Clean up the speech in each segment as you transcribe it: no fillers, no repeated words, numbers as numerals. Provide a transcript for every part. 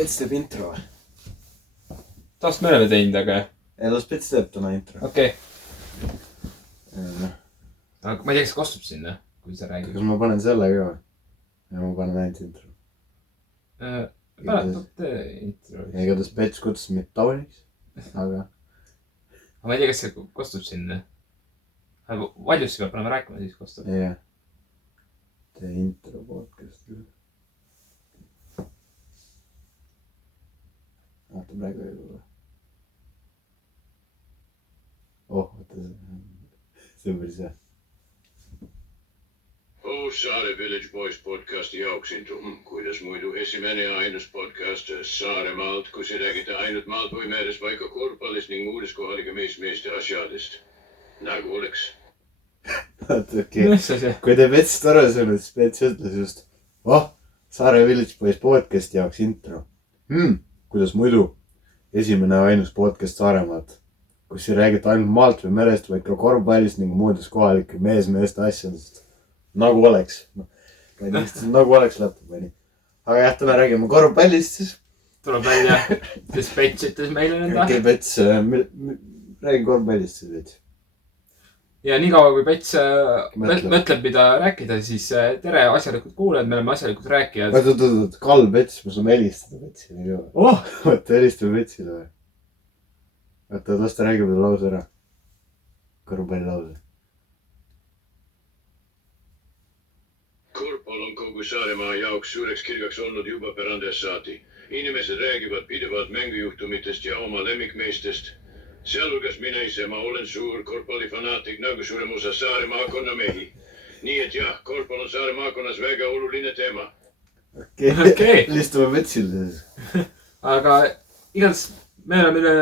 Pets teeb intro või? Taast me oleme teinud, aga... Ei, las Pets teeb täna intro. Okei. Aga ma ei tea, kas kostub sinna, kui sa räägid. Kas ma panen selle ka või? Ja ma panen ainult intro. Paned intro. Ja igatahes Pets kutsus mind tauniks, aga... Aga ma ei tea, kas see kostub sinna. Valjusse peab panema rääkima, siis kostub. Jah. Tee intro podcast küll. Vaata praegu ei ole. Vaata see on päris hea. Saare Village Boys podcasti jaoks intro. Kuidas muidu esimene ja ainus podcast Saaremaalt, kus ei räägita ainult maalt või meeres vaika korvpallist ning muudest kohalike meeste asjadest. Nagu oleks. Vaata, okei. Kui te Pets tore sõnud, siis Pets ütles just. Saare Village Boys podcasti jaoks intro. Kuidas muidu esimene ja ainus podcast Saaremaalt, kus ei räägita ainult maalt või merest, vaid ka korvpallist ning muudest kohalike meeste asjadest. Nagu oleks. Ma ei tea, kas nagu oleks lõpeb või nii. Aga jah, täna räägime korvpallist siis. Tuleb välja, sest Pets ütles meile nõnda. Okei, Pets, räägi korvpallist siis veits. Ja nii kaua, kui Pets mõtleb, mida rääkida, siis tere asjalikud kuulajad, me oleme asjalikud rääkijad. Oot, Kall Pets, me saame helistada Petsile ka. Oota, helistame Petsile või? Oota, las ta räägib lause ära. Korvpalli lause. Korvpall on kogu Saaremaa jaoks suureks kirgaks olnud juba pärandes saati. Inimesed räägivad pidevalt mängujuhtumitest ja oma lemmikmeestest. Sealhulgas mina ise, ma olen suur korvpallifanaatik nagu suurem osa Saare maakonna mehi. Nii et jah, korvpall on Saare maakonnas väga oluline teema. Okei. Listame Petsile siis. Aga igatahes me oleme üle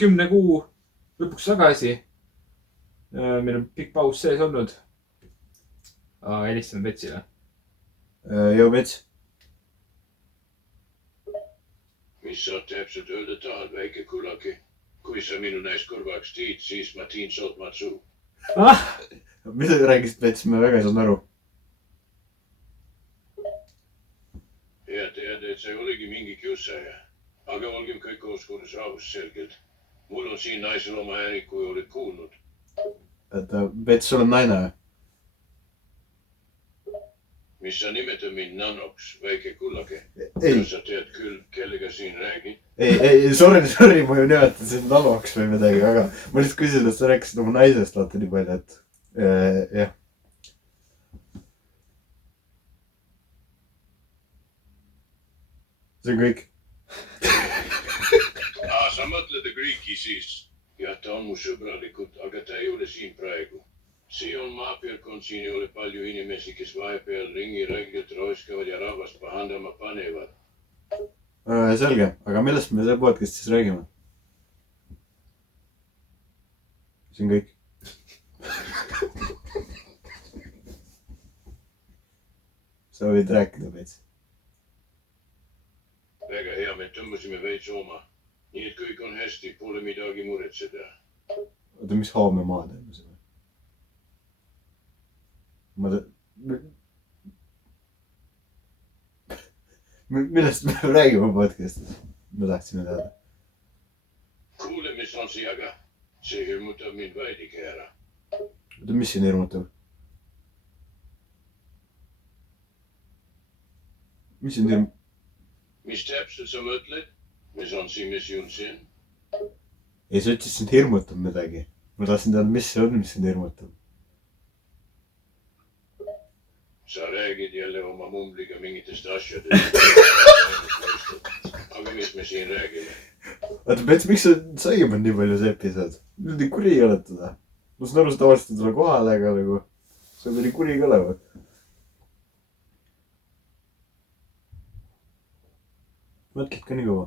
10 kuu lõpuks tagasi. Meil on pikk paus sees olnud. Helistame Petsile. Joo, Pets. Mis sa täpselt öelda tahad, väike kulake? Kui sa minu näis kõrvaks tiid, siis ma tiin soot matsu. Mida räägisid Pets, me väga ei saanud aru. Ja tead, et see oligi mingi kiusaja. Aga olgem kõik koos korras rahus selgelt. Mul on siin naisel oma ääni, kui oled kuulnud. Oota, Pets, sul on naine või? Mis sa nimetad mind nanoks, väike kullake? Ei. Kas sa tead küll, kellega siin räägin? Ei, sorry, ma ju nimetasin sind nanoks või midagi, aga ma lihtsalt küsin, et sa rääkisid oma naisest, vaata nii palju, et jah. See on kõik. Sa mõtled Greeki siis? Jah, ta on mu sõbralikud, aga ta ei ole siin praegu. See on maapiirkond, siin ei ole palju inimesi, kes vahepeal ringi räigelt roiskavad ja rahvast pahandama panevad. Selge, aga millest me selle podcastis räägime? See on kõik. Sa võid rääkida veits. Väga hea, me tõmbasime veits oma. Nii et kõik on hästi, pole midagi muretseda. Oota, mis haame maa tõmbasime? Millest me räägime podcastis? Ma tahtsime teada. Kuule, mis on see aga? See hirmutab mind väidike ära. Oota, mis siin hirmutab? Mis siin hirmutab? Mis täpselt sa mõtled? Mis on siin, mis jõun siin? Ei, sa ütlesid sind hirmutab midagi. Ma tahtsin teada, mis see on, mis sind hirmutab. Sa räägid jälle oma mumbliga mingitest asjadest. Aga mis me siin räägime? Oota, Pets, miks sa saigib on nii palju see episood? Nüüd nii kuri oled teda. Ma saan aru, sa tavaliselt ei tule kohale, aga nagu... sa oled nii kuri ka olevat. Mõtled ka nii kaua?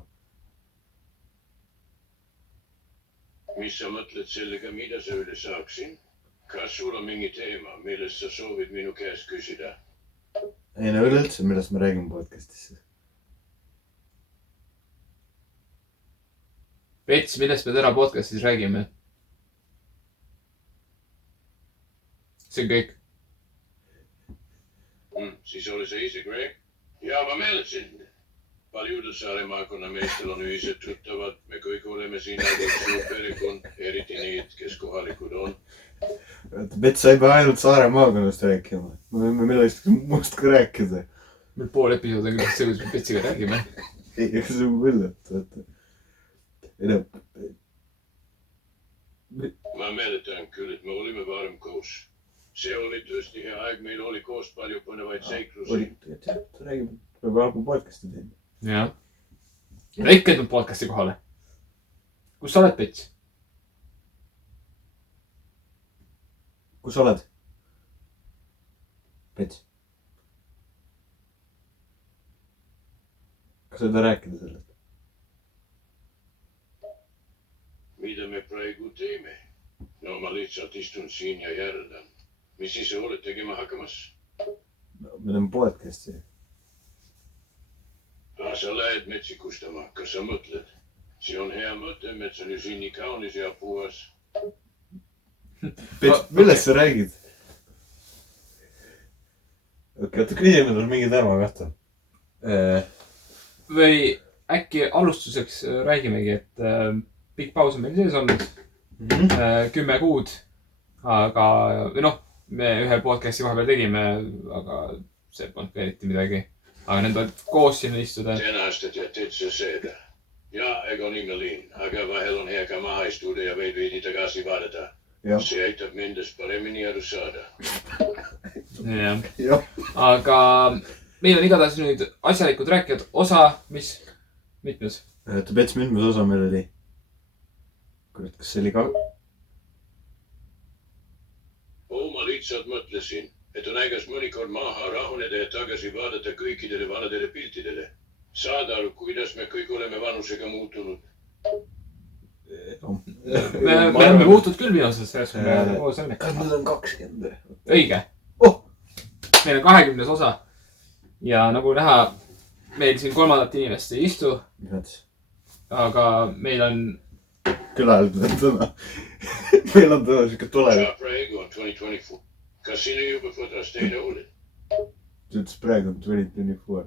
Mis sa mõtled sellega, mida sa üle saaksin? Kas sul on mingi teema, millest sa soovid minu käest küsida? Ei, no üleüldse, millest me räägime podcastis. Pets, millest me täna podcastis räägime? See on kõik. Siis oli see ise, Greg? Jaa, ma mäletasin. Paljudel saare maakonna meestel on ühised tuttavad. Me kõik oleme siin nagu suur perekond, eriti need, kes kohalikud on. Mets sa ei pea ainult Saare maakonnast rääkima. Me võime millest muust ka rääkida. Meil pool episood on küll see, kus me Petsiga räägime. Ei, ega see on küll, Ma mäletan küll, et me olime varem koos. See oli tõesti hea aeg, meil oli koos palju põnevaid seiklusi. Ta räägib, peab algu podcasti teinud. Jah. Ja ikka tulnud podcasti kohale. Kus sa oled, Pets? Kus sa oled? Pets? Kas sa ei taha rääkida sellest? Mida me praegu teeme? No ma lihtsalt istun siin ja järeldan. Mis siis oled tegema hakkamas? No, me teeme podcasti. Sa lähed metsikustama. Kas sa mõtled? See on hea mõte. Mets on ju siin nii kaunis ja puhas. Pets, millest sa räägid? Okei, oota, küsimus on mingi teema kohta. Või äkki alustuseks räägimegi, et pikk paus on meil sees olnud. 10 kuud. Aga, või noh, me ühe podcasti vahepeal tegime, aga see polnud ka eriti midagi. Aga need on koos sinna istuda. Tänastet ja tetsi seda. Ja, ega nii Melin. Aga vahel on hea ka maha istuda ja veidi tagasi vaadata. See aitab mindest paremini aru saada. Jah. Aga meil on igatahes nüüd asjalikud rääkijad. Osa, mis? Mitmes? Pets, mitmes osa meil oli? Kurat, kas see oli ka? Ma lihtsalt mõtlesin, et on ägas mõnikord maha rahuneda ja tagasi vaadata kõikidele vanadele piltidele. Saada aru, kuidas me kõik oleme vanusega muutunud. Me oleme muutunud küll viimases selles, kui me koos on. Kas meil on 20? Õige. Meil on 20. osa. Ja nagu näha, meil siin 3. inimest ei istu. Aga meil on... Külaline täna. Meil on täna siuke tulevik. Sa praegu on 2024. Kas sinu juba fotras teine olid? Ta ütles praegu on 2024.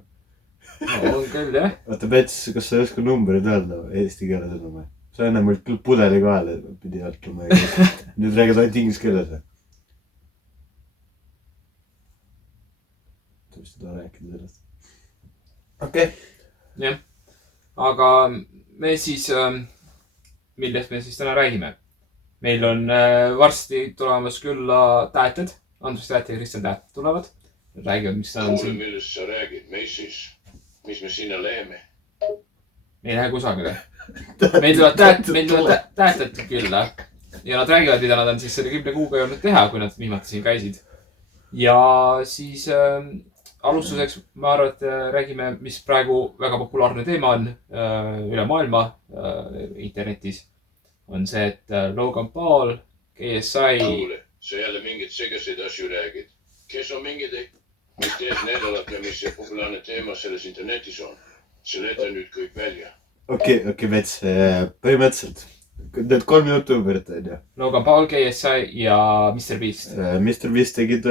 On küll, jah. Vaata, Pets, kas sa ei oska numbreid öelda eesti keeles enam või? Sa ennem olid küll pudeli kaela pidi altluma. Nüüd räägid ainult inglise keeles või? Ta vist ei taha rääkida sellest. Okei. Jah. Aga me siis... Millest me siis täna räägime? Meil on varsti tulemas külla Täeted. Andrus Täet ja Kristjan Täet tulevad. Räägivad, mis ta on siin. Millest sa räägid? Meis siis? Mis me sinna läheme? Me ei lähe kusagile. Meil tulevad Täeted külla. Ja nad räägivad, mida nad on siis selle 10 kuuga jõudnud teha, kui nad viimati siin käisid. Ja siis alustuseks ma arvan, et räägime, mis praegu väga populaarne teema on üle maailma internetis. On see, et Logan Paul, KSI... Kuule, sa jälle mingid segaseid asju räägid. Kes on mingid... Mis teed nädalat ja mis see populaarne teema selles internetis on? Seleta nüüd kõik välja. Okei, Mets. Põhimõtteliselt. Need 3 YouTuberit on ju. Logan Paul, KSI ja Mr. Beast. Mr. Beast tegid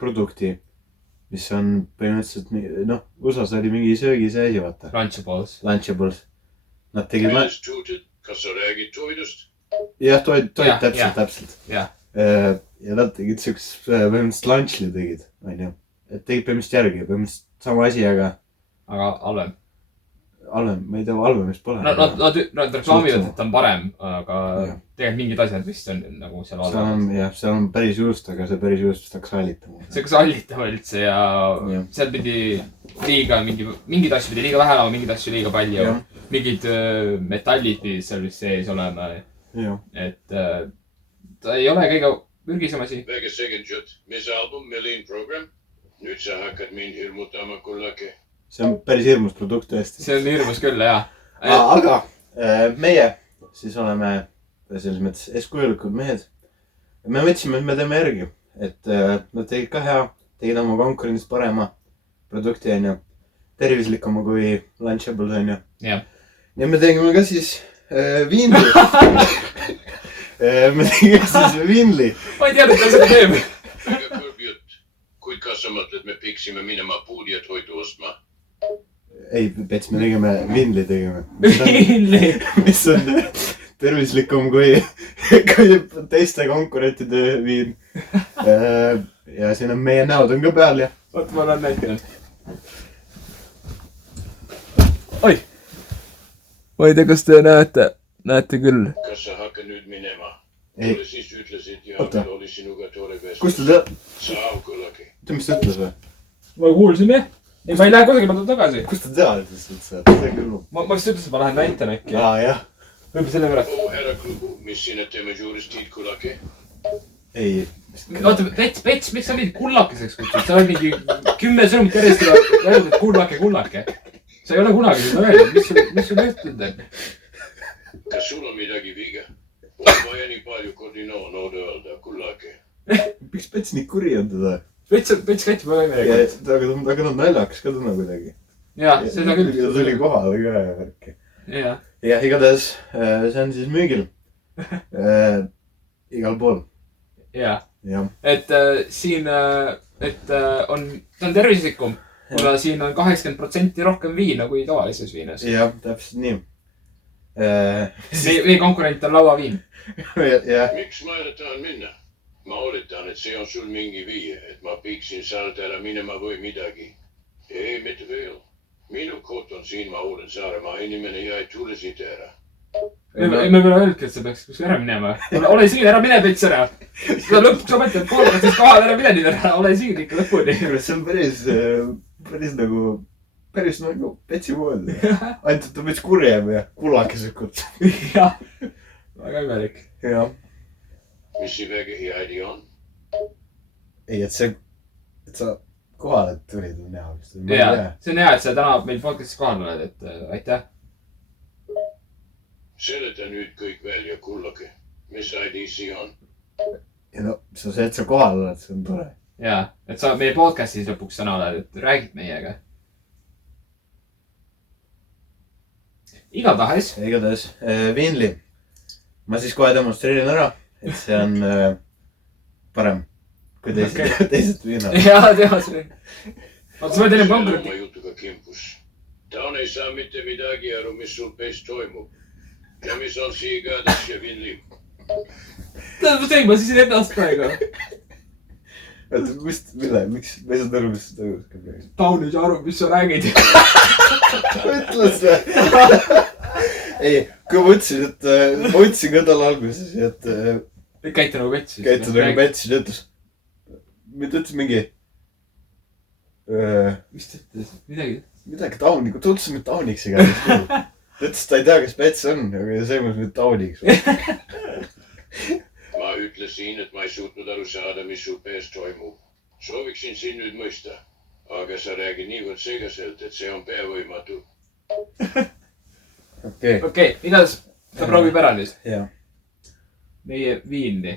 produkti, mis on põhimõtteliselt, noh, USAs oli mingi söögiseasi, vaata. Lunchables. Nad tegid... Kas sa räägid toidust? Jah, toid täpselt. Ja nad tegid siukest, põhimõtteliselt lunchli tegid, on ju. Et tegid põhimõtteliselt järgi, põhimõtteliselt sama asi, aga... Aga halvem. Halvem, ma ei tea, halvemist pole. Nad reklaamivad, et on parem, aga tegelikult mingid asjad vist on nagu seal halvem. Jah, seal on päris juust, aga see päris juust vist hakkas hallitama. See hakkas hallitama üldse ja seal pidi liiga mingid asju pidi liiga vähe olema, mingid asju liiga palju. Mingid metallid pidid seal vist sees olema. Et ta ei ole kõige mürgisem asi. Väga segedžud. Mis album, Melin program? Nüüd sa hakkad mind hirmutama kullake. See on päris hirmus produkt tõesti. See on hirmus küll, jah. Aga meie siis oleme selles mõttes eskujulikud mehed. Me mõtlesime, et me teeme järgi. Et nad tegid ka hea, tegid oma konkurentist parema produkti, on ju. Tervislikama kui Lunchables, on ju. Ja me tegime ka siis viinli. Me tegime siis viinli. Ma ei teadnud, et seda teeb. Kuid kas sa mõtled, me piksime minema puudi ja toidu ostma? ei, Pets, me tegime Vinli tegime. Vinli? Mis on tervislikum kui teiste konkurentide viin. Ja siin on meie näod on ka peal ja. Oot, ma olen näitanud. Oi! Ma ei tea, kas te näete küll. Kas sa hakka nüüd minema? Mulle siis ütlesid ja meil oli sinuga tore vestlus. Kust ta Sa aukullagi. Tea, mis ta ütles või? Ma kuulsin, jah. Ei, ma ei lähe kusagil, ma tulen tagasi. Kust ta tead, see küll? Ma just ütlesin, et ma lähen näitan äkki. Jah. Võib-olla selle pärast. Härra Klubu, mis sinna teeme juures tiidkullagi? Ei. Oota, Pets, miks sa mind kullakeseks kutsud? Sa oled mingi 10 sõnumit järjest ja öeldud, et kullake. Sa ei ole kunagi seda öeldud. Mis sul juhtunud on? Kas sul on midagi viga? On vaja nii palju koordinood öelda, kullake. Miks Pets nii kuri on teda? Pets kätib väga imelikult. Aga ta on naljakas ka tunne kuidagi. Jaa, seda küll. Ta tuli kohale ka ja värki. Jah, igatahes see on siis müügil. Igal pool. Jah. Et siin, ta on tervislikum, kuna siin on 80% rohkem viina kui tavalises viinas. Jah, täpselt nii. Meie konkurent on lauaviin. Miks ma tahan minna? Ma oletan, et see on sul mingi viie, et ma piiksin sealt ära minema või midagi. Ei, mitte veel. Minu koht on siin, ma olen Saaremaa inimene ja ei tule siit ära. Me peale öeldki, et sa peaks kuskil ära minema. Ole siin, ära mine Pets ära. Seda lõpuks ometi on koolkastis kohal, ära mine nüüd ära. Ole siin ikka lõpuni. See on päris nagu Petsi moodi. Ainult, et ta veits kurjem ja kullakesed. Jah, väga imelik. Jah. Mis see väga hea idea on? Ei, et sa kohale tulid on hea. Jaa, see on hea, et sa täna meil podcastis kohal oled, et aitäh. Seleta nüüd kõik välja, kullake. Mis ID see on? Ja no, see, et sa kohal oled, see on tore. Jaa, et sa meie podcastis lõpuks täna oled, et räägid meiega. Igatahes, Vinli. Ma siis kohe demonstreerin ära, et see on parem kui teised viinad. Jaa, teha see. Oota, sa võid enne konkurenti. Oma jutuga kimpus. Ta ei saa mitte midagi aru, mis sul peis toimub. Ja mis on siiga tasja Vinli. Ma tegin, ma siis ennast praegu. Oota, miks? Ma ei saanud aru, mis seda õigust ka praegu. Paul ei saa aru, mis sa räägid. Ütles või? Ei, kui ma ütlesin ka talle alguses, et käitu nagu Pets. käitu nagu Pets, siis ütles. Ta ütles mingi. Mis ta ütles? Midagi tauniga, ta ütles mind tauniks igast. Ta ütles, ta ei tea, kes Pets on, aga see mõnes mind tauniks. Ma ütlesin, et ma ei suutnud aru saada, mis sul pees toimub. Sooviksin siin nüüd mõista, aga sa räägid niivõrd segaselt, et see on peavõimatu. Okei, igatahes ta proovib ära nüüd. Jah. Meie viindi.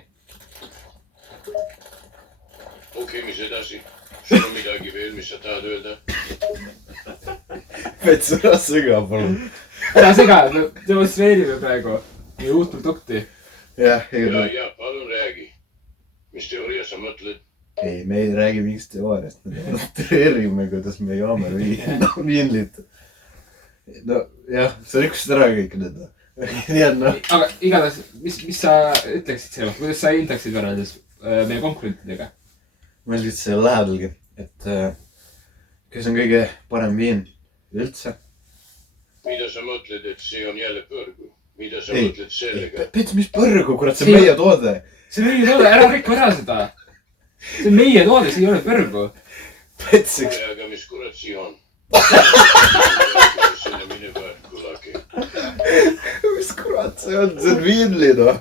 Okei, mis edasi? Sul on midagi veel, mis sa tahad öelda? Pets, ära sega, palun. Ära sega, me demonstreerime praegu meie uut produkti. Jah, ja, palun räägi. Mis teooria sa mõtled? ei, me ei räägi mingist teooriast. Me demonstreerime, kuidas me joome viinlit. No jah, sa rikkusid ära kõik need. Nii on, noh. Aga igatahes, mis sa ütleksid selle, kuidas sa hindaksid võrreldes meie konkurentidega? Ma lihtsalt selle lähedalgi, et kes on kõige parem viin üldse. Mida sa mõtled, et see on jälle põrgu? Mida sa mõtled sellega? Pets, mis põrgu, kurat, see on meie toode. See on meie toode, ära rikku ära seda. See on meie toode, see ei ole põrgu. Pets, aga mis kurat see on? Sinna mine väärt kulagi. mis kurat see on viinli, noh.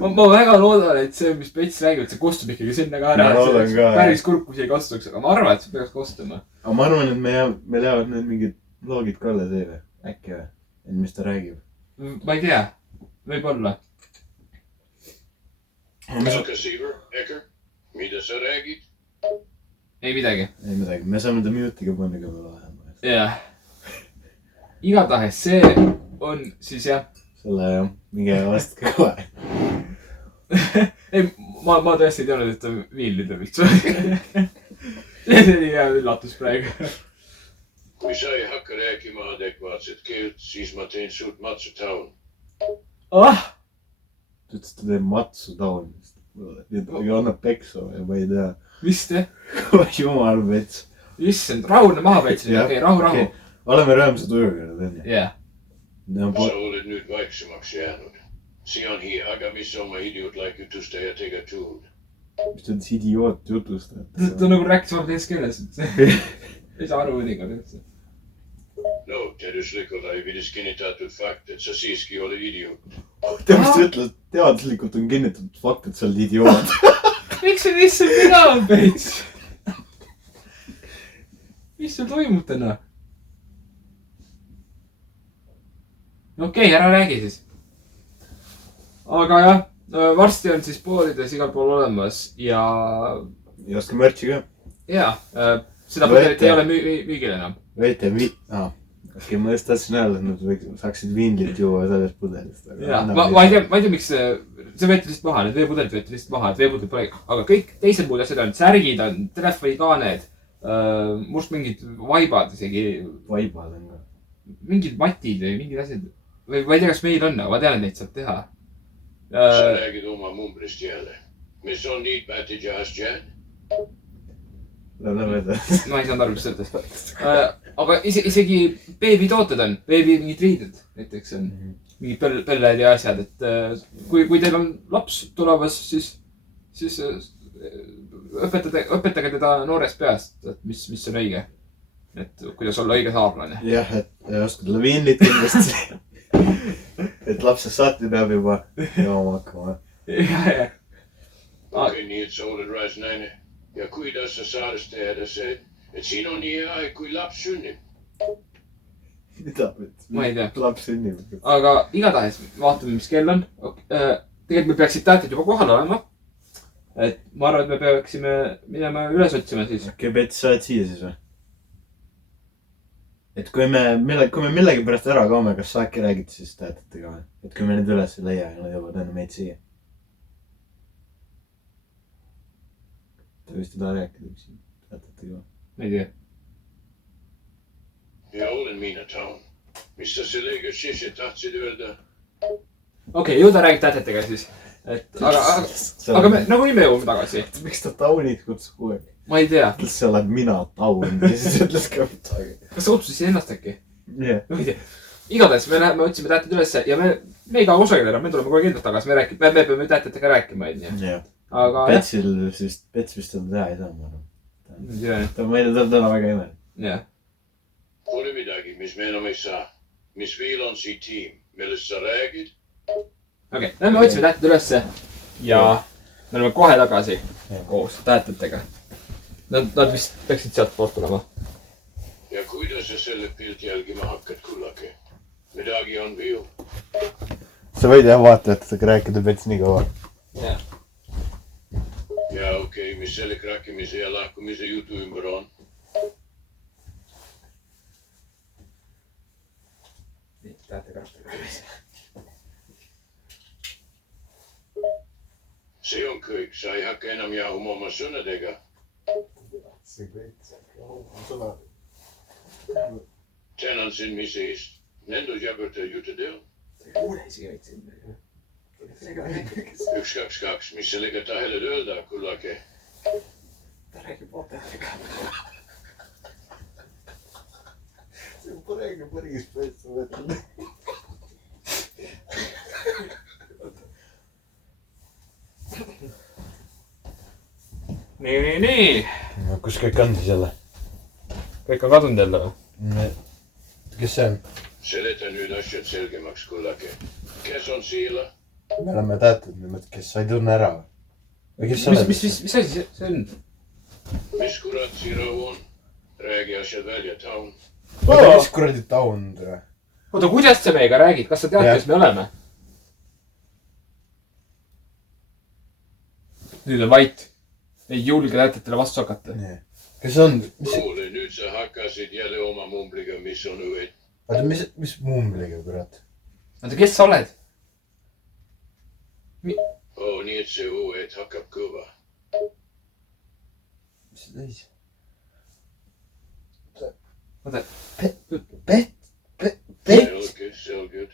Ma väga loodan, et see, mis Pets räägib, et see kostub ikkagi sinna ka ära. Ma loodan ka, päris kurb, kui see ei kostuks, aga ma arvan, et see peaks kostuma. Aga ma arvan, et meil jäävad need mingid loogid ka alles eile. Äkki või? Et mis ta räägib? Ma ei tea. Võib-olla. Alkasiiver, Eker, mida sa räägid? Ei midagi. Ei midagi. Me saame ta mute'iga panna ka veel vähema. Jah. Igatahes see on siis jah. Selle jah. Minge vast ka kohe. Ei, ma tõesti ei teadnud, et ta viinlid on üldse. See oli hea üllatus praegu. Kui sa ei hakka rääkima adekvaatset keelt, siis ma teen sut matsutaun. Ah! Ta ütles, ta teeb matsu taun. Aga annab peksu ja ma ei tea. Mis te? Jumal vets. Issand, rahune maha veitsin. Okei, rahu. Oleme rõõmsa tujuga nüüd enne. Jah. Sa oled nüüd vaiksemaks jäänud. Siin hii, aga mis oma idiootlaikutuste ja tega tuud? Mis ta ütles idioot jutustajad? Ta nagu rääkis vahepeal teist keeles. Ei saa aru mõnikord üldse. No, teaduslikult ei pidis kinnitatud fakt, et sa siiski oled idioot. Tead, mis ta ütles? Teaduslikult on kinnitatud fakt, et sa oled idioot. Miks see lihtsalt mina on peits? Mis sul toimub täna? Okei, ära räägi siis. Aga jah, varsti on siis poodides igal pool olemas ja... Ja oska märtsi ka. Jaa, seda pudelit ei ole müügil enam. Võite okei, ma just tahtsin öelda, et nad saaksid viinlit juua sellest pudelist. Jaa, ma ei tea, miks see võeti lihtsalt maha, need veepudelid võeti lihtsalt maha, et veepudel pole... Aga kõik teised muud asjad on, särgid on, telefonikaaned, must mingid vaibad isegi. Vaibad on ka. Mingid matid või mingid asjad. Või ma ei tea, kas meil on, aga ma tean, et neid saab teha. Sa räägid oma mumbrist jälle. Mis on nii pätid ja asjad? Lähme edasi. Ma ei saanud aru, mis sa ütles. Aga isegi beebitooted on, beebi mingid riided näiteks on. Mingid põlled ja asjad, et kui teil on laps tulemas, siis õpetage teda noorest peast, et mis on õige. Et kuidas olla õige saarlane. Jah, et oskad talle viinlit kindlasti. Et lapsest saati peab juba jooma hakkama. Okei, nii et sa oled raasnaine. Ja kuidas sa saades teada see, et siin on nii aeg, kui laps sünnib? Mida? Ma ei tea. Laps sünnib. Aga igatahes, vaatame, mis kell on. Tegelikult me peaksid tähtid juba kohal olema. Et ma arvan, et me peaksime minema üles otsima siis. Okei, Pets, sa oled siia siis või? Et kui me millegi pärast ära kaome, kas sa äkki räägid siis tähtitega või? Et kui me need üles ei leia ja nad jõuavad enne meid siia. Ta vist ei taha rääkida üksi tähtitega või? Ma ei tea. Ja olen mina taun. Mis sa sellega siis tahtsid öelda? Okei, ju ta räägib tähtitega siis. Aga me nagunii me jõuame tagasi. Miks ta taunid kutsub kuulegi? Ma ei tea. Kas see oled mina taun ja siis ütles ka midagi. Kas sa otsusid ennast äkki? Jah. Ma ei tea. Igatahes me läheme otsime tähtid ülesse ja me ei kaua kusagile enam, me tuleme kogu aeg endalt tagasi, me peame tähtidega rääkima, onju. Jah. Aga Petsil vist, Pets vist seda teha ei saa, ma arvan. jah. Ma ei tea, ta on täna väga imeline. Jah. Pole midagi, mis me enam ei saa. Mis veel on siit tiim, millest sa räägid? Okei, lähme otsime tähtid ülesse ja me oleme kohe tagasi koos tähtidega. Nad vist peaksid sealt poolt tulema. Ja kuidas sa selle pilti jälgima hakkad kullake? Midagi on viu. Sa võid jah vaatajatega rääkida Pets nii kaua. Jah. Ja okei, mis selle krakkimise ja lahkumise jutu ümber on? See on kõik, sa ei hakka enam jahuma oma sõnadega. See kõik, oma sõna. Tänan sind, mis eest. Nendus jagata jutudel. Kuule isegi väikse. 122, mis sellega taheled öelda, kullake? Ta räägib vaatajatega. See on praegu päris Pets, ma mõtlen. Nii. Kus kõik on siis jälle? Kõik on kadunud jälle või? Kes see on? Seleta nüüd asjad selgemaks, kullake. Kes on siila? Me oleme tähtid, kes sa ei tunne ära või? Kes sa oled? Mis asi see on? Mis kurat sirav on? Räägi asjad välja, taun. Mis kuradi taun, tere? Oota, kuidas sa meiega räägid? Kas sa tead, kes me oleme? Nüüd on vait. Ei julge tähtitele vastu hakata. Kes on? Kuule, nüüd sa hakkasid jälle oma mumbliga, mis on õed. Oota, mis mumbliga, kurat? Oota, kes sa oled? Nii et see õed hakkab kõva. Mis see täis? Selge.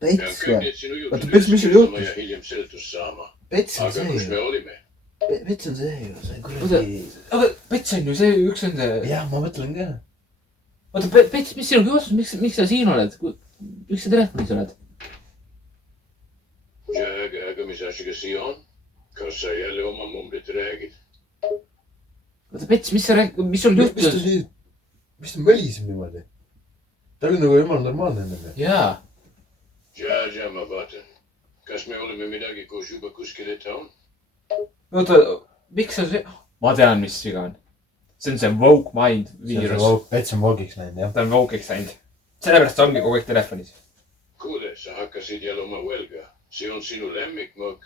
Pets Pean või? kõik sinu Oota, jutud Pets, mis sul juhtus? ja hiljem seletust saama. Pets on Aga kus see me ju. olime? Pets on see ju. See kuradi... aga Pets on ju see üks on see. Jah, ma mõtlen ka. Oota, Pets, mis sinuga juhtus? Miks sa siin oled? Miks sa telefonis oled? Aga mis asjaga siia on? Kas sa jälle oma mumblit räägid? Oota, Pets, mis sa räägid? Mis sul juhtus? Mis ta mõliseb niimoodi? Ta oli nagu jumal normaalne enne. Jaa. Ja, ma vaatan. Kas me oleme midagi koos juba kuskil ette on? Oota, miks sa see... Ma tean, mis siga on. See on see woke mind viirus. Pets on woke'iks läinud, jah. Ta on woke'iks läinud. Sellepärast ongi kogu aeg telefonis. Kuule, sa hakkasid jälle oma võlga. See on sinu lemmikmõg.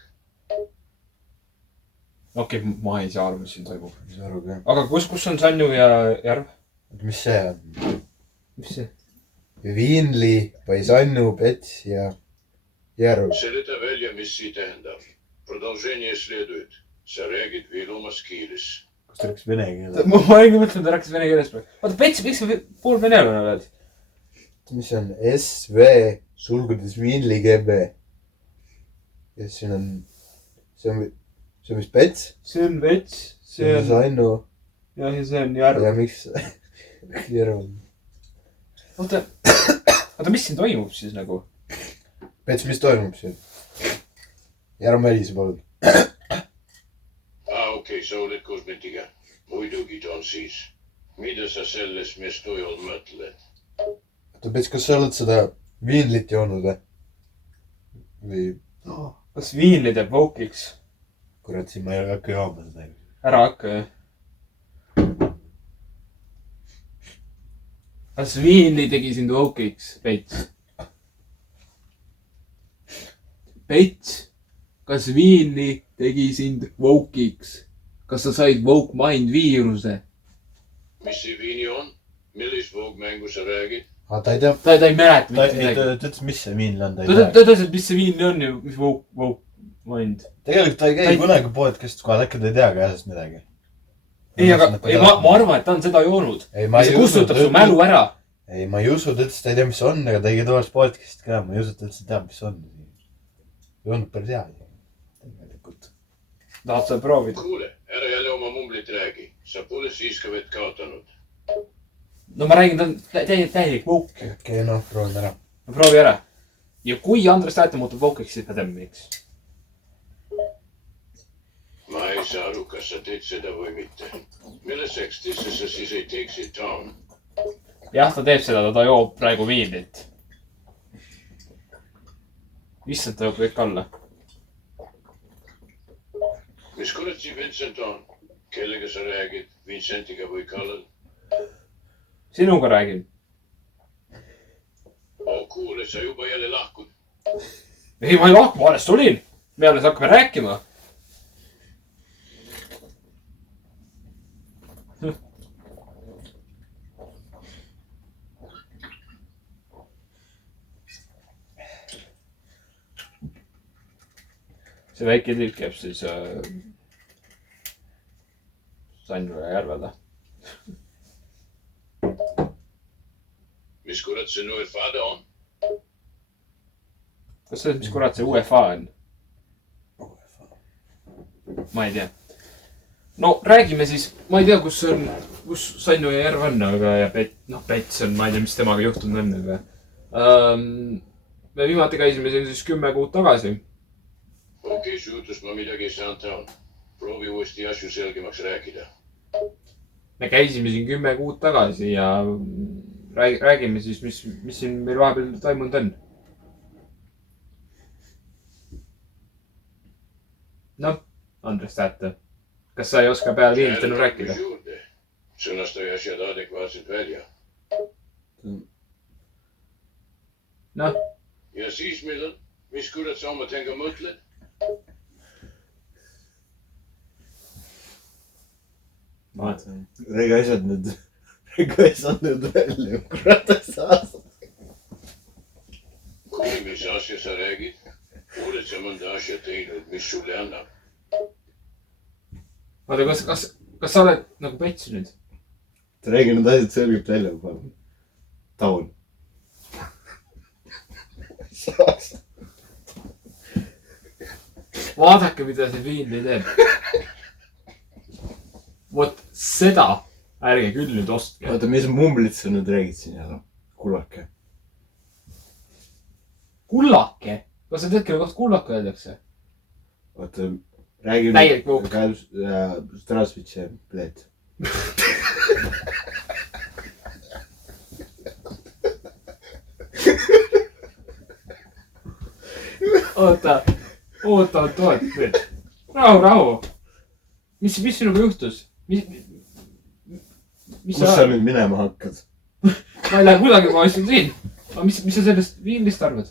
Okei, ma ei saa aru, mis siin toimub. Mis aru ka. Aga kus on Sanju ja Järv? Mis see on? Mis see? Viinli, Paisannu, Pets ja Järv. Seleta välja, mis see tähendab. Продолжение следует. Sa räägid veel omas keeles. Kas ta rääkis vene keele? Ma ei mõtlenud, ta rääkis vene keeles. Oota, Pets, miks sa pool venelane oled? Mis see on? SV sulgudes Viinli GB. Ja siin on... See on mis Pets? See on Pets. See on Sannu. Ja see on Järv. Ja miks Järv on? Oota, mis siin toimub siis nagu? Pets, mis toimub siin? Järv Melise palun. Okei, sa oled koos metiga. Muidugi on siis. Mida sa selles meestojal mõtled? Oota, Pets, kas sa oled seda Viinlit joonud või? Või... Kas Viinli teeb woke'iks? Kurat, siin ma ei hakka jooma seda. Ära hakka, jah. Kas Viinli tegi sind woke'iks, Pets? Pets, kas Viinli tegi sind woke'iks? Kas sa said woke mind viiruse? Mis see Viini on? Millist voogmängu sa räägid? Ta ei tea. Ta ei mäleta Ta mitte midagi. ütles, mis see Viinli on, ta ei Ta tea. ütles, et mis see Viinli on ja mis woke mind. Tegelikult ta ei käi kunagi podcast'i kohal, äkki ta ei tea ka asjast midagi. Ei, aga ma arvan, et ta on seda joonud. See kustutab su mälu ära. Ei, ma ei usu, ta ütles, ta ei tea, mis on, aga ta ei tooks podcast'i ka. Ma ei usu, ta üldse teab, mis on. Joonud päris hea. Tegelikult. Tahad sa proovida? Kuule, ära jälle oma mumblit räägi. Sa pole siis ka veel kaotanud. No ma räägin, ta on täielik woke. Okei, noh, proovime ära. No proovi ära. Ja kui Andres Tähte muutub woke'iks, siis me teeme miks. Ma ei saa aru, kas sa teed seda või mitte. Milleseks tisse sa siis ei teeksid Tom? Jah, ta teeb seda, ta joob praegu viinlit. Issand, ta joob kõik alla. Mis kurat see Vincent on? Kellega sa räägid? Vincentiga või Kallal? Sinuga räägin. Kuule, sa juba jälle lahkud. Ei, ma ei lahku, ma alles tulin. Me alles hakkame rääkima. See väike tüüp käib siis Sanju ja Järvele. Mis kurat see UFA-da on? Kas see, mis kurat see UFA on? Ma ei tea. No räägime siis, ma ei tea, kus Sanju ja Järv on, aga ja Pets on, ma ei tea, mis temaga juhtunud on, aga me viimati käisime siin siis 10 kuud tagasi. Okei, suutus ma midagi ei saanud taun. Proovi uuesti asju selgemaks rääkida. Me käisime siin 10 kuud tagasi ja räägime siis, mis siin meil vahepeal toimunud on. Noh, Andres Tähte. Kas sa ei oska peale viimast enam rääkida? Sõnasta asjad adekvaatselt välja. Noh. Ja siis millal? Mis kurat sa oma tenga mõtled? Vaatan. Räägi asjad nüüd välja, kurat saas. Kui mis asja sa räägid? Oled sa mõnda asja teinud, mis sulle annab? Vaata, kas sa oled nagu Pets nüüd? Räägi need asjad selgelt välja, palun. taun . vaadake , mida see Viinli teeb . vot seda ärge küll nüüd ostke . oota , mis mumblit sa nüüd räägid siin jälle ? kullake . kullake ? kas sa tead , kelle kohta kullake öeldakse ? oota , räägi Täielik võuk. Strasvitši pilet . oota nüüd . rahu . mis sinuga juhtus ? mis kus sa nüüd minema hakkad ? ma ei lähe kuidagi , ma istun siin . aga mis sa sellest Viinlist arvad ?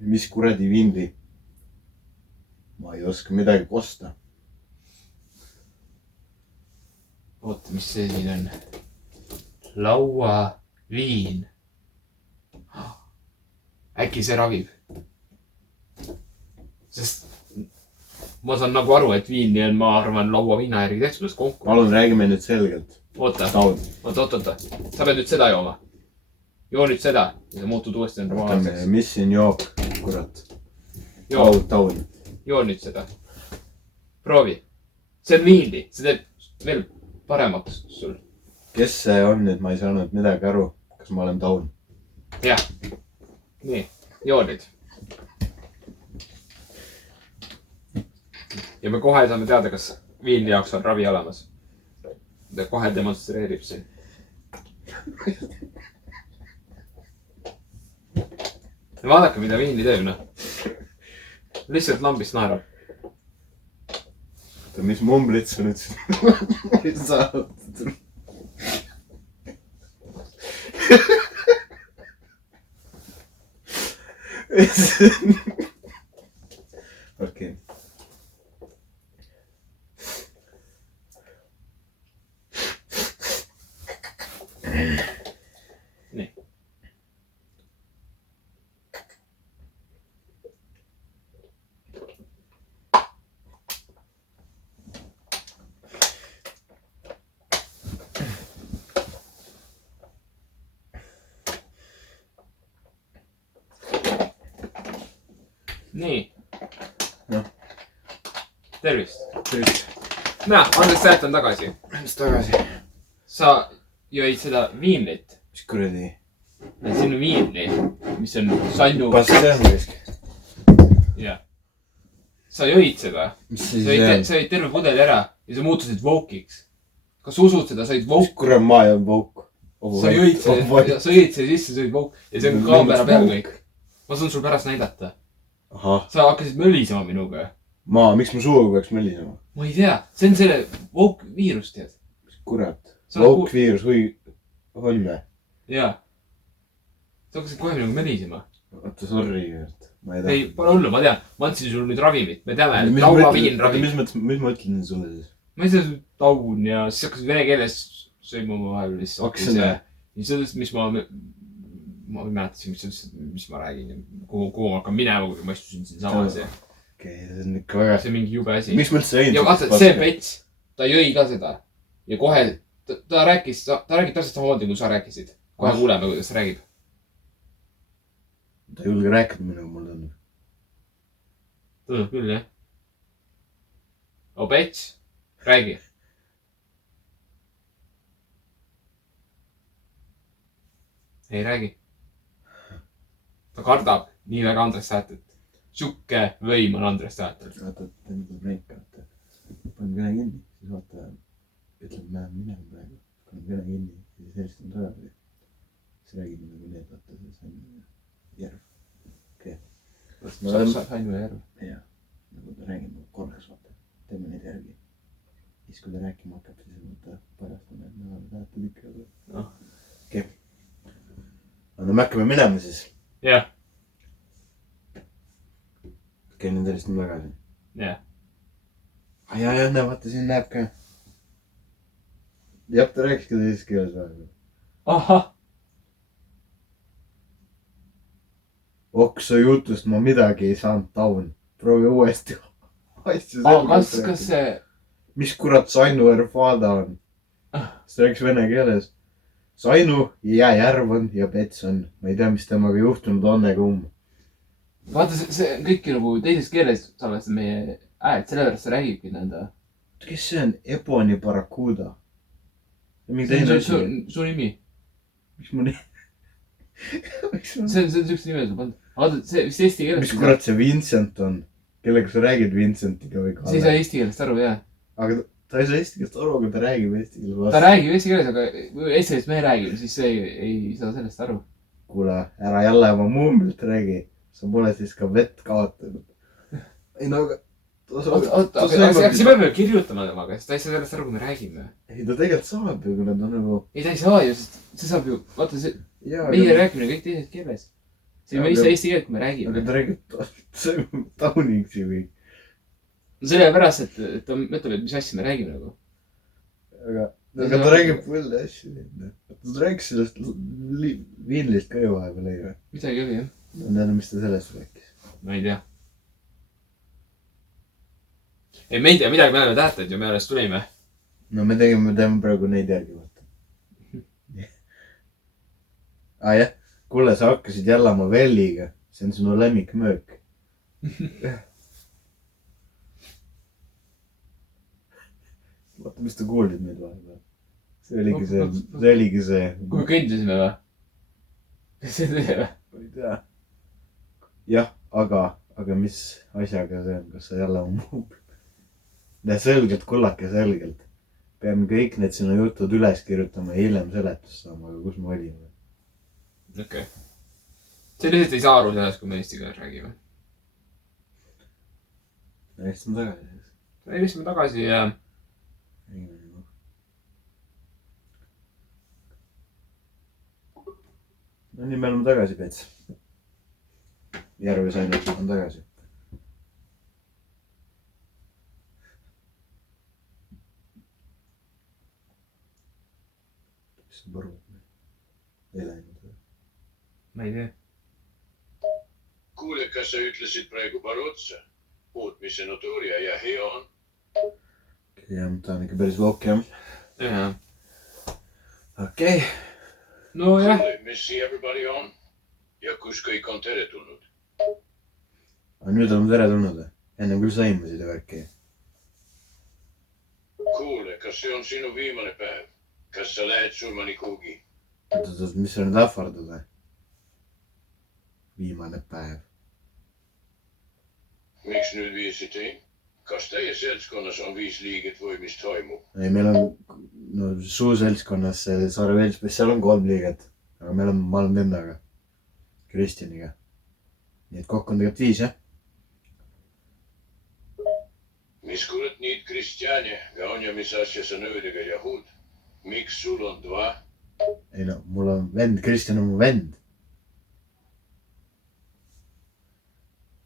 mis kuradi vindi ? ma ei oska midagi kosta . oota , mis see siin on ? lauaviin . äkki see ravib ? sest ma saan nagu aru , et viini on , ma arvan , lauaviina järgi tehtud , sest konkurents . palun räägime nüüd selgelt . oota , taun . oota . sa pead nüüd seda jooma . joo nüüd seda ja muutud uuesti normaalseks . mis siin joob , kurat ? joo , taun . joo nüüd seda . proovi . see on viini , see teeb veel paremaks sul . kes see on nüüd , ma ei saanud midagi aru . kas ma olen taun ? jah . nii , joo nüüd . ja me kohe saame teada , kas viini jaoks on ravi olemas . ta kohe demonstreerib siin . vaadake , mida viini teeb , noh . lihtsalt lambist naerab . oota , mis mumblit sa nüüd siin ? ma ei saanud . okei . nii . nii . noh , tervist . tervist . näe , Andres Säät on tagasi . mis tagasi ? sa jõid seda viinlit . mis kuradi ? siin on viinli , mis on sannu . Bastian risk . jah . sa jõid seda . mis sa see siis on ? jõid terve pudeli ära ja sa muutusid woke'iks . kas sa usud seda , sa olid woke ? kurat , ma ei olnud vouk . sa jõid selle , sa jõid selle sisse , sa olid woke ja see on kaamera peal kõik . ma saan sul pärast näidata . ahah , sa hakkasid mölisema minuga . miks ma suuga peaks mölisema ? ma ei tea , see on selle woke viirus , tead . kurat , Sa oled vouk viirus või on või ? jaa . sa hakkasid kohe minuga mölisema . oota , sorry , ma ei ei , pole hullu , ma tean , ma andsin sulle nüüd ravimit , me teame , mis lauaviin ravib . mis ma ütlen sulle siis ? ma ei tea , taun ja siis hakkasid vene keeles sõima omavahel lihtsalt . Hakkasin või ? ja sellest , mis ma ei mäleta , mis ma räägin ja kuhu ma hakkan minema , kui ma istusin siinsamas ja okei , see on ikka väga . see on mingi jube asi . miks ma üldse jäin ? ja vaata , see pets , ta jõi ka seda ja kohe ta rääkis , ta räägib täpselt samamoodi , kui sa rääkisid . kohe kuuleme , kuidas ta räägib . ta ei julge rääkida minuga , mulle tundub . tundub küll , jah . Obets , räägi . ei räägi . ta kardab nii väga Andres Säätet . sihuke võim on Andres Säätel . vaata , et nüüd tuleb reik , vaata . panen kõne kinni , siis vaata , ütleb , me läheme minema praegu . panen kõne kinni , siis helistan tagasi . siis räägime nagu need , vaata , see on järv . okei . Sainu ja Järv . jah , nagu ta räägib korras , vaata . teeme neid järgi . siis , kui ta rääkima hakkab , siis vaata , paljastame , et me oleme tahetud ikka . noh , okei . no me hakkame minema siis . jah , käin nüüd helistama tagasi . jah . ja , näe , vaata siin näeb ka . jah , ta rääkis ka teises keeles vahepeal . ahah , oksa jutust ma midagi ei saanud , taun . proovi uuesti . kas see , mis kurat Sannu Erfada on ? siis ta rääkis vene keeles . Sainu jääjärv on ja Pets on. Ma ei tea, mis temaga juhtunud on ega vaata, see on kõik nagu teises keeles salvestab meie häält, sellepärast see räägibki nõnda. Kes see on? Ebony Barracuda. See on su nimi. Miks mu nii? See on siukse nime sul pandud. Vaata, see vist eesti keeles. Mis kurat see Vincent on? Kellega sa räägid Vincentiga või Kalle? See ei saa eesti keelest aru, jah. Aga ta ei saa eesti keelest aru, aga ta räägib eesti keeles vastu. Ta räägib eesti keeles, aga eesti keeles me räägime, siis see ei saa sellest aru. Kuule, ära jälle oma muumilt räägi. Sa pole siis ka vett kaotanud. Ei no, aga... Oota, aga see peab ju kirjutama temaga, sest ta ei saa sellest aru, kui me räägime. Ei, ta tegelikult saab ju, kui nad on nagu... Ei, ta ei saa ju, sest see saab ju... Vaata, see... Meie räägime kõik teises keeles. See me ei saa eesti keelt, kui me räägime. Aga ta räägib tauniksi või... No sellepärast, et ta mõtleb, et mis asja me räägime nagu. Aga ta räägib küll asju. Ta rääkis sellest viinlist ka ju vahepeal ei või? Midagi oli, jah. No mis ta sellest rääkis? Ma ei tea. Ei, me ei tea midagi, me oleme tähtad ju, me alles tulime. No me teeme praegu neid järgi võtta. Jah. Kuule, sa hakkasid jälle oma Velliga. See on sinu lemmikmöök. Vaata, mis ta kuuldid meid vahepeal. See oligi see. Kui kõndisime või? See tee või? Ma ei tea. Jah, aga mis asjaga see on? Kas sa jälle muub? Selgelt, kullake selgelt. Peame kõik need sinu jutud üles kirjutama ja hiljem seletust saama, aga kus me olime? Okei. See lihtsalt ei saa aru sellest, kui me eesti keeles räägime. Helistasime tagasi. Helistasime tagasi ja... No nii, me oleme tagasi, Pets. Järve saanud on tagasi. Mis on põru? Ei läinud või? Ma ei tea. Kuule, kas sa ütlesid praegu paar otsa? Muutmise notuuria ja hea on? Jah, ta on ikka päris vokk, jah. Jah. Okei. No jah. Mis everybody on? Ja kus kõik on tere tulnud? Aga nüüd oleme tere tulnud või? Ennem küll saime seda värki. Kuule, kas see on sinu viimane päev? Kas sa lähed surmani kuhugi? Mis sa nüüd ähvardad või? Viimane päev. Miks nüüd viisid ei? Kas teie seltskonnas on 5 liiget või mis toimub? Ei, meil on suu seltskonnas Saare Veelspes, seal on 3 liiget. Aga ma olen endaga. Kristjaniga. Nii et kokku on tegelikult 5, jah? Mis kurat niid Kristjane ja on ja mis asja sa nõudega jahud? Miks sul on 2? Ei no, mul on vend, Kristjan on mu vend.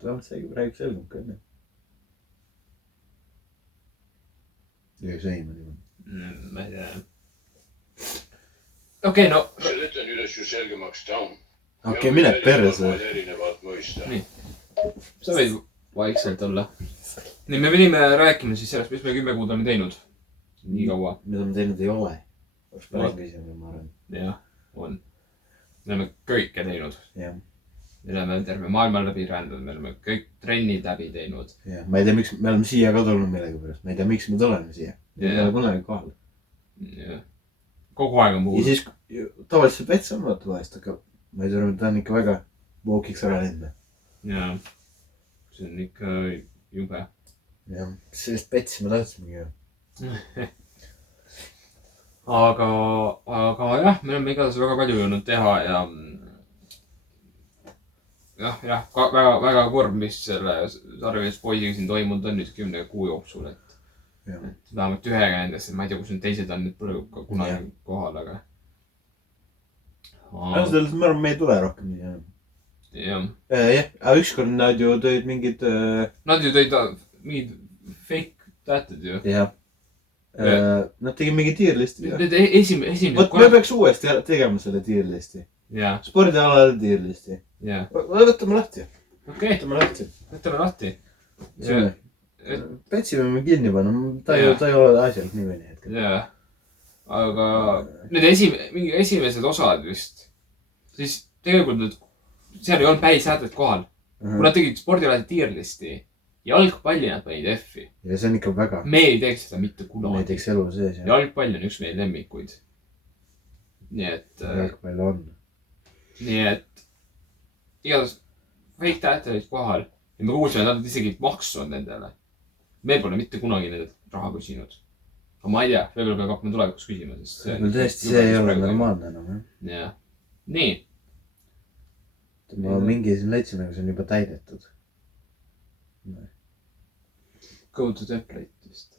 Vähemalt see räägib selgelt ka enne. Ei sõima niimoodi. Ma ei tea. Okei, no... Seletan üles ju selgemaks taun. Okei, mine perse. Nii. Sa võid vaikselt olla. Nii, me pidime rääkima siis sellest, mis me 10 kuud oleme teinud. Nii kaua. Mida me teinud ei ole. Oleks päris küsimus, ma arvan. Jah, on. Me oleme kõike teinud. Jah. Me oleme terve maailma läbi rändanud, me oleme kõik trennid läbi teinud. Jah, ma ei tea, miks me oleme siia ka tulnud millegi pärast. Ma ei tea, miks me tuleme siia. Me ei ole kunagi kohal. Jah. Kogu aeg on puhul. Ja siis tavaliselt Pets on vaata vahest, aga ma ei tea, ta on ikka väga vookiks ära läinud. Jah. See on ikka jube. Jah, sellist Petsi me tahtsimegi ju. Aga jah, me oleme igatahes väga palju jõudnud teha ja väga kurb, mis selle Sarvees poisiga siin toimunud on nüüd 10 kuu jooksul, et vähemalt ühega nendest, ma ei tea, kus need teised on, need pole ka kunagi kohal, aga... Sellest ma arvan, me ei tule rohkem nii. Jah. Aga ükskord nad ju tõid mingid... Nad ju tõid mingid fake tähted ju. Jah. Nad tegid mingi tiirlisti. Esimene... Võt, me peaks uuesti tegema selle tiirlisti. Spordialale tiirlisti. Võtame lahti. Okei. Võtame lahti. Petsi võime kinni panna. Ta ei ole asjalt nii mõni hetkel. aga need mingi esimesed osad vist, siis tegelikult need, seal ei olnud päris sätet kohal. Kui nad tegid spordialade tiirlisti, jalgpalli nad panid F-i. ja see on ikka väga. Me ei teeks seda mitte kunagi. Me ei teeks elu sees. Jalgpall on üks meie lemmikuid. Nii et... Jalgpall on. Nii et igatahes kõik tähted olid kohal ja me kuulsime, et nad isegi maksunud nendele. Me pole mitte kunagi nendelt raha küsinud. Aga ma ei tea, võib-olla peab hakkama tulevikus küsima, sest see on... tõesti, see ei ole normaalne enam, jah. Jah. Nii. Ma mingi siin leidsin, aga see on juba täidetud. Go to template vist.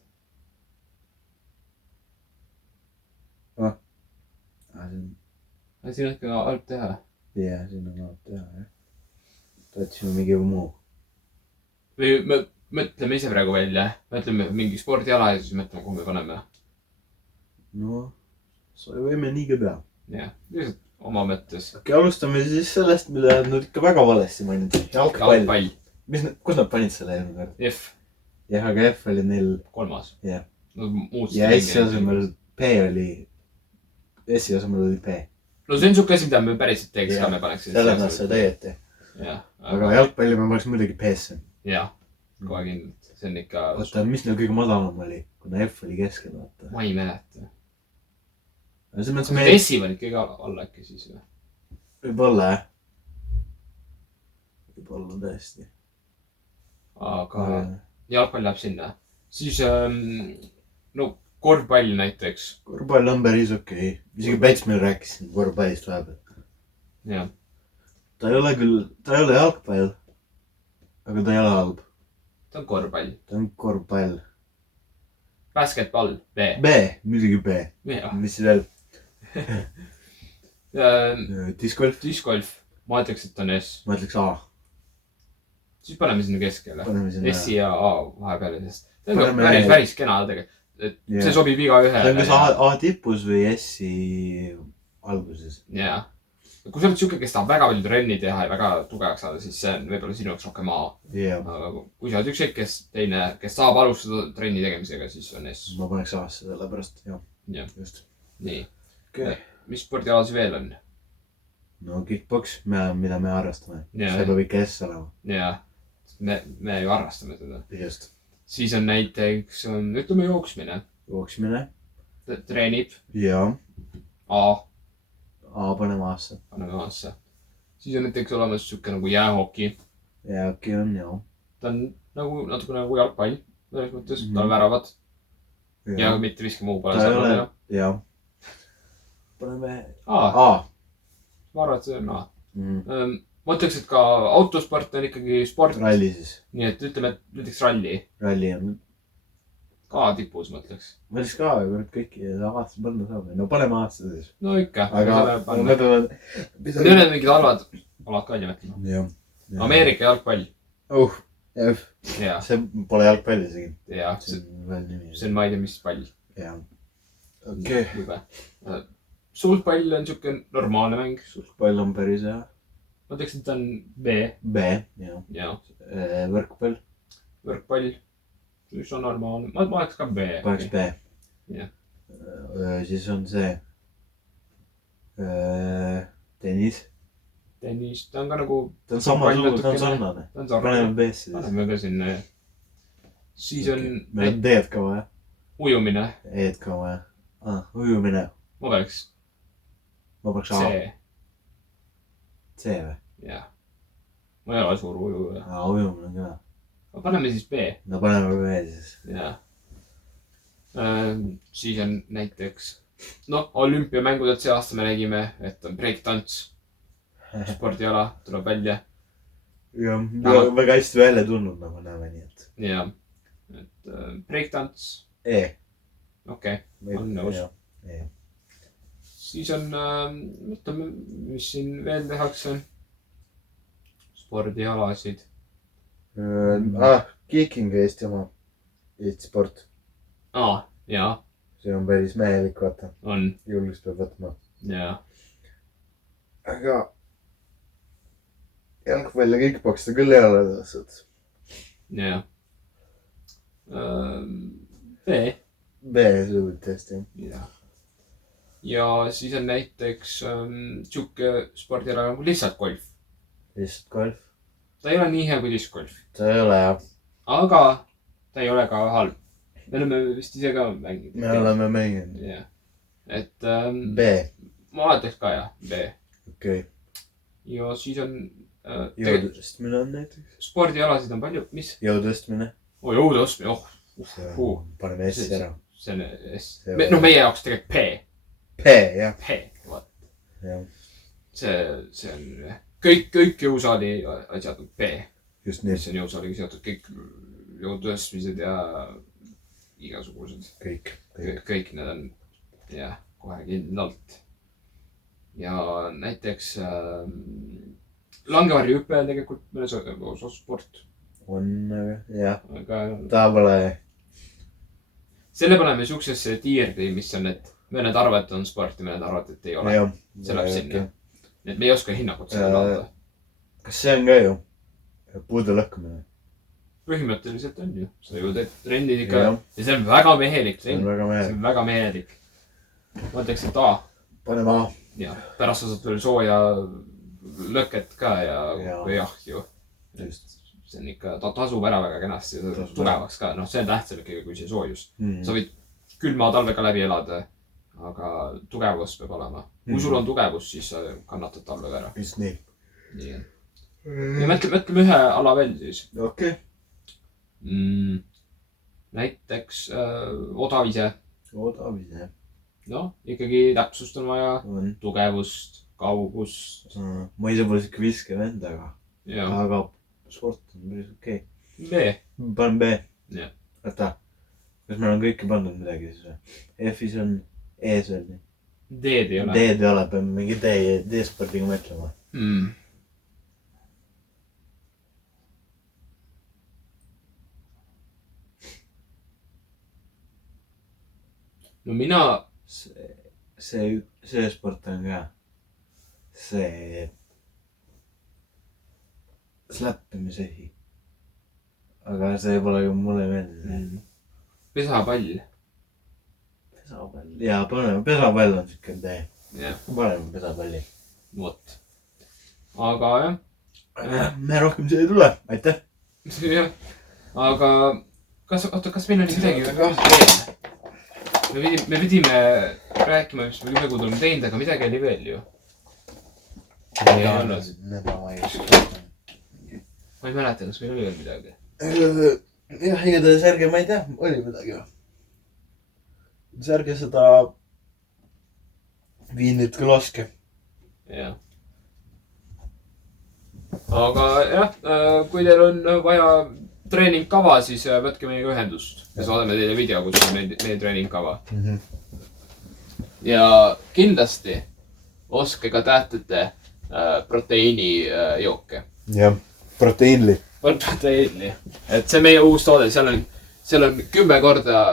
Siin on ikka halb teha. Jah, siin on halb teha, jah. Tahtsime mingi muu. Või me mõtleme ise praegu välja. Mõtleme mingi spordiala ja siis mõtleme, kuhu me paneme. No, võime nii ka teha. Jah, lihtsalt oma mõttes. Okei, alustame siis sellest, mille nad ikka väga valesti mainid. Jalgpall. Kus nad panid selle eelmine kord? F. Jah, aga F oli neil... 3. Jah. Ja S-i asemel P oli... S-i asemel oli P. No see on suke asi, mida me päriselt teeks ka, me paneks. Selle nad see täieti. Aga jalgpalli me paneks muidugi P-sse. Jah, kohe kindlalt. See on ikka... Oota, mis neil kõige madalam oli? Kuna F oli keskel, vaata. Ma ei mäleta. Kas S-i panid kõige alla äkki siis või? Võib-olla, jah. Võib-olla tõesti. Aga jalgpall läheb sinna. Siis, no korvpall näiteks. Korvpall on päris okei. Isegi Päits meil rääkis korvpallist vahepeal. Jah. Ta ei ole küll, ta ei ole jalgpall. Aga ta ei ole halb. Ta on korvpall. Ta on korvpall. Basketball, B. B, muidugi B. Mis veel? Discgolf. Discgolf. Ma ütleks, et on S. Ma ütleks A. Siis paneme sinna keskele. S-i ja A vahepeal. See on päris kena tegelikult. See sobib iga ühe. See on kas A tipus või S-i alguses. Jah. Kui sa oled siuke, kes tahab väga palju trenni teha ja väga tugevaks saada, siis see on võib-olla sinu jaoks rohkem A. Aga kui sa oled ükskõik, kes saab alustada trenni tegemisega, siis on S. Ma paneks A-sse selle pärast, jah. Just. Nii. Mis spordialasi veel on? No kickbox, mida me harrastame. See peab ikka S olema. Jah. Me ju harrastame seda. Just. Siis on näiteks, ütleme jooksmine. Jooksmine. Treenib. Jaa. A. A paneme A-sse. Paneme A-sse. Siis on näiteks olemas siuke nagu jäähoki. Jäähoki on, jah. Ta on nagu natuke nagu jalgpall. Selles mõttes, ta on väravad. Ja mitte viski muu pole saanud teha. Jah. Paneme A. Ma arvan, et see on A. Ma ütleks, et ka autosport on ikkagi sport. Ralli siis. Nii et ütleme, et näiteks ralli. Ralli on. Ka tipus, ma ütleks. Ma ütleks ka, aga nüüd kõiki A-sse panna saame. No paneme A-sse siis. No ikka. Aga me peame... Need on mingid alad ka nimetama. Jah. Amerika jalgpall. F. See pole jalgpall isegi. Jah. See on ma ei tea, mis pall. Jah. Okei. Sulgpall on siuke normaalne mäng. Sulgpall on päris hea. Ma ütleks, et ta on B. B, jah. Võrkpall. Võrkpall. Siis on normaalne. Ma paneks ka B. Paneks B. Jah. Siis on see tennis. Tennis, ta on ka nagu... Ta on sama suur, ta on sarnane. Paneme B-sse siis. Paneme ka sinna. Siis on... Meil on D-d ka vaja. Ujumine. E-d ka vaja. Ujumine. Ma paneks A. C või? Jah. Ma ei ole suur ujuja. Ujumine on ka. Paneme siis B. No paneme B siis. Jah. Siis on näiteks... No, olümpiamängudelt see aasta me nägime, et on break-tants. Spordiala tuleb välja. Jah, väga hästi välja tulnud, nagu näeme nii, et... Jah. Et break-tants. E. Okei, on nõus. Siis on, mõtleme, mis siin veel tehakse. Spordialasid. Kiiking Eesti oma. Eesti sport. Jaa. See on päris mehelik, vaata. On. Julgus peab võtma. Jaa. Aga jalgpall ja kickbox ta küll ei ole tõestud. Jaa. B. B, see võib tõesti. Jaa. ja siis on näiteks siuke spordiala nagu lihtsalt golf. Lihtsalt golf. Ta ei ole nii hea kui diskgolf. Ta ei ole jah. Aga ta ei ole ka halb. Me oleme vist ise ka mänginud. Me oleme mänginud. jah. Et B. ma ütleks ka jah, B. Okei. Ja siis on Jõudõstmine on näiteks. Spordialasid on palju, mis? Jõudõstmine. Jõudõstmine, Paneme S ära. See on S. No meie jaoks tegelikult P. P, jah. P, vaat. Jah. See on kõik jõusaali asjad on P. Just nii. See on jõusaaliga seotud kõik jõudõstmised ja igasugused. Kõik need on jah, kohe kindlalt. Ja näiteks langevarjuhüpe on tegelikult mõnes osas sport. On, jah. Aga Ta pole. selle paneme suksesse tiirdi, mis on, et mõned arvad, et on sport ja mõned arvad, et ei ole. See läheb sinna. Et me ei oska hinnakut seda anda. Kas see on ka ju? Puude lõhkumine. Põhimõtteliselt on ju. Sa ju teed trendid ikka. Ja see on väga mehelik trend. See on väga mehelik. Ma ütleks, et A. Paneme A. Ja pärast sa saad veel sooja lõket ka ja jaht ju. See on ikka, ta tasub ära väga kenasti ja tugevaks ka. Noh, see on tähtsam ikkagi kui see soojus. Sa võid külma talvega läbi elada, aga tugevus peab olema. Kui sul on tugevus, siis sa kannatad talvega ära. Just nii. Nii on. Ja mõtleme ühe ala veel siis. Okei. Näiteks odavise. Odavise. No, ikkagi täpsust on vaja. Tugevust, kaugust. Ma ise pole siuke viske vend, aga sport on päris okei. B. Panen B. Jah. Oota. Kas meil on kõike pandud midagi siis või? F-is on E-s veel nii. D-d ei ole. D-d ei ole, peame mingi D-spordiga mõtlema. No mina... See sport on ka. See... Släppimisõhi. Aga see pole ju mulle meeldib. Pesapall. Pesapall. Jaa, paneme. Pesapall on siuke D. Paneme pesapalli. Vot. Aga jah. Me rohkem see ei tule. Aitäh. Jah. Aga kas meil oli midagi veel? Me pidime rääkima, mis me ühe kuud oleme teinud, aga midagi oli veel ju. Ma ei mäleta, kas meil oli veel midagi. Jah, igatahes ärge, ma ei tea, oli midagi või? Ärge seda viinit ka laske. Jah. Aga jah, kui teil on vaja treeningkava, siis võtke meiega ühendust. Me saadame teile video, kus on meie treeningkava. Ja kindlasti oske ka tähtete proteiinijooke. Jah, proteiinli. Proteiinli. Et see meie uus toode, seal on 10 korda,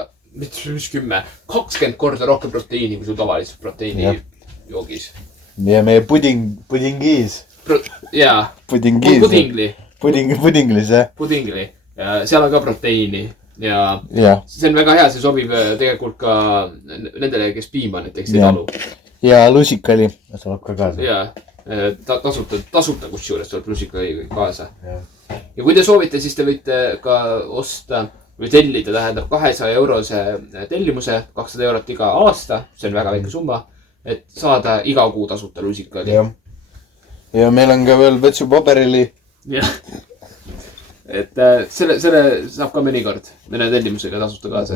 mis 10, 20 korda rohkem proteiini, kui sul tavaliselt proteiinijoogis. Ja meie pudingiis. Jaa. Pudingiis. Pudinglis, jah. Pudingli. Seal on ka proteiini. Ja see on väga hea, see sobib tegelikult ka nendele, kes piima näiteks ei talu. Ja lusikali. See tuleb ka kaasa. Jaa, tasuta kusjuures tuleb lusikali kaasa. Ja kui te soovite, siis te võite ka osta või tellida, tähendab 200 eurose tellimuse, 200 eurot iga aasta. See on väga väike summa, et saada iga kuu tasuta lusikali. Ja meil on ka veel vetsupaberili. Jah. Et selle saab ka mõnikord mõne tellimusega tasuta kaasa.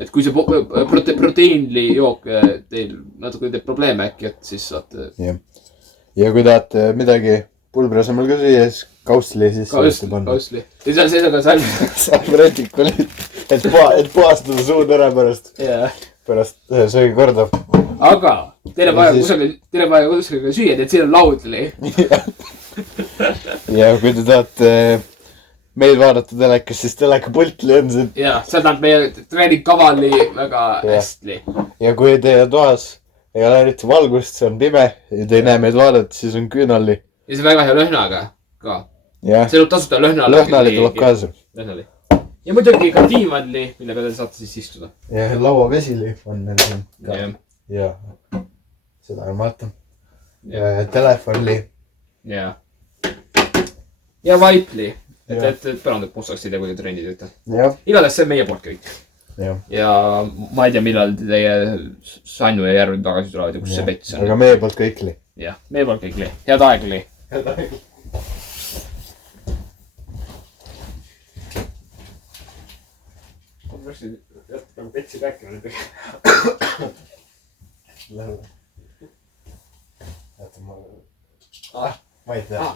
Et kui see proteiinli jook teil natuke teeb probleeme äkki, et siis saate... Ja kui tahate midagi pulbri asemel ka süüa, siis kausli siis... Kausli. Ja see on ka salvetikul, et puhastada suud ära pärast. Pärast söögi korda. Aga teil on vaja kusagil süüa, et siin on laudli. Ja kui te tahate meid vaadata telekas, siis telekapultli on see. Ja, see tähendab meie treeningkava oli väga hästi. Ja kui teie toas ei ole eriti valgust, see on pime ja te ei näe meid vaadata, siis on küünalli. Ja see on väga hea lõhnaga ka. See tuleb tasuta lõhnali. Lõhnali tuleb kaasa. Lõhnali. Ja muidugi ka diivanli, mille peale saate siis istuda. Ja lauavesili on meil siin ka. jaa. Seda on vaata. Telefoni. jaa. Ja Vaipli. Et põrandad mustaks ei tea, kui te trennid ütle. Igatahes see on meie poolt kõik. Ja ma ei tea, millal teie Sanju ja Järvi tagasi tulevad ja kus see pets on. Aga meie poolt kõik li. Jah, meie poolt kõik li. Head aeg li. Head aeg li. Ma peaksin jätkama petsi rääkima nüüd. Lähe. Jäta ma ei tea.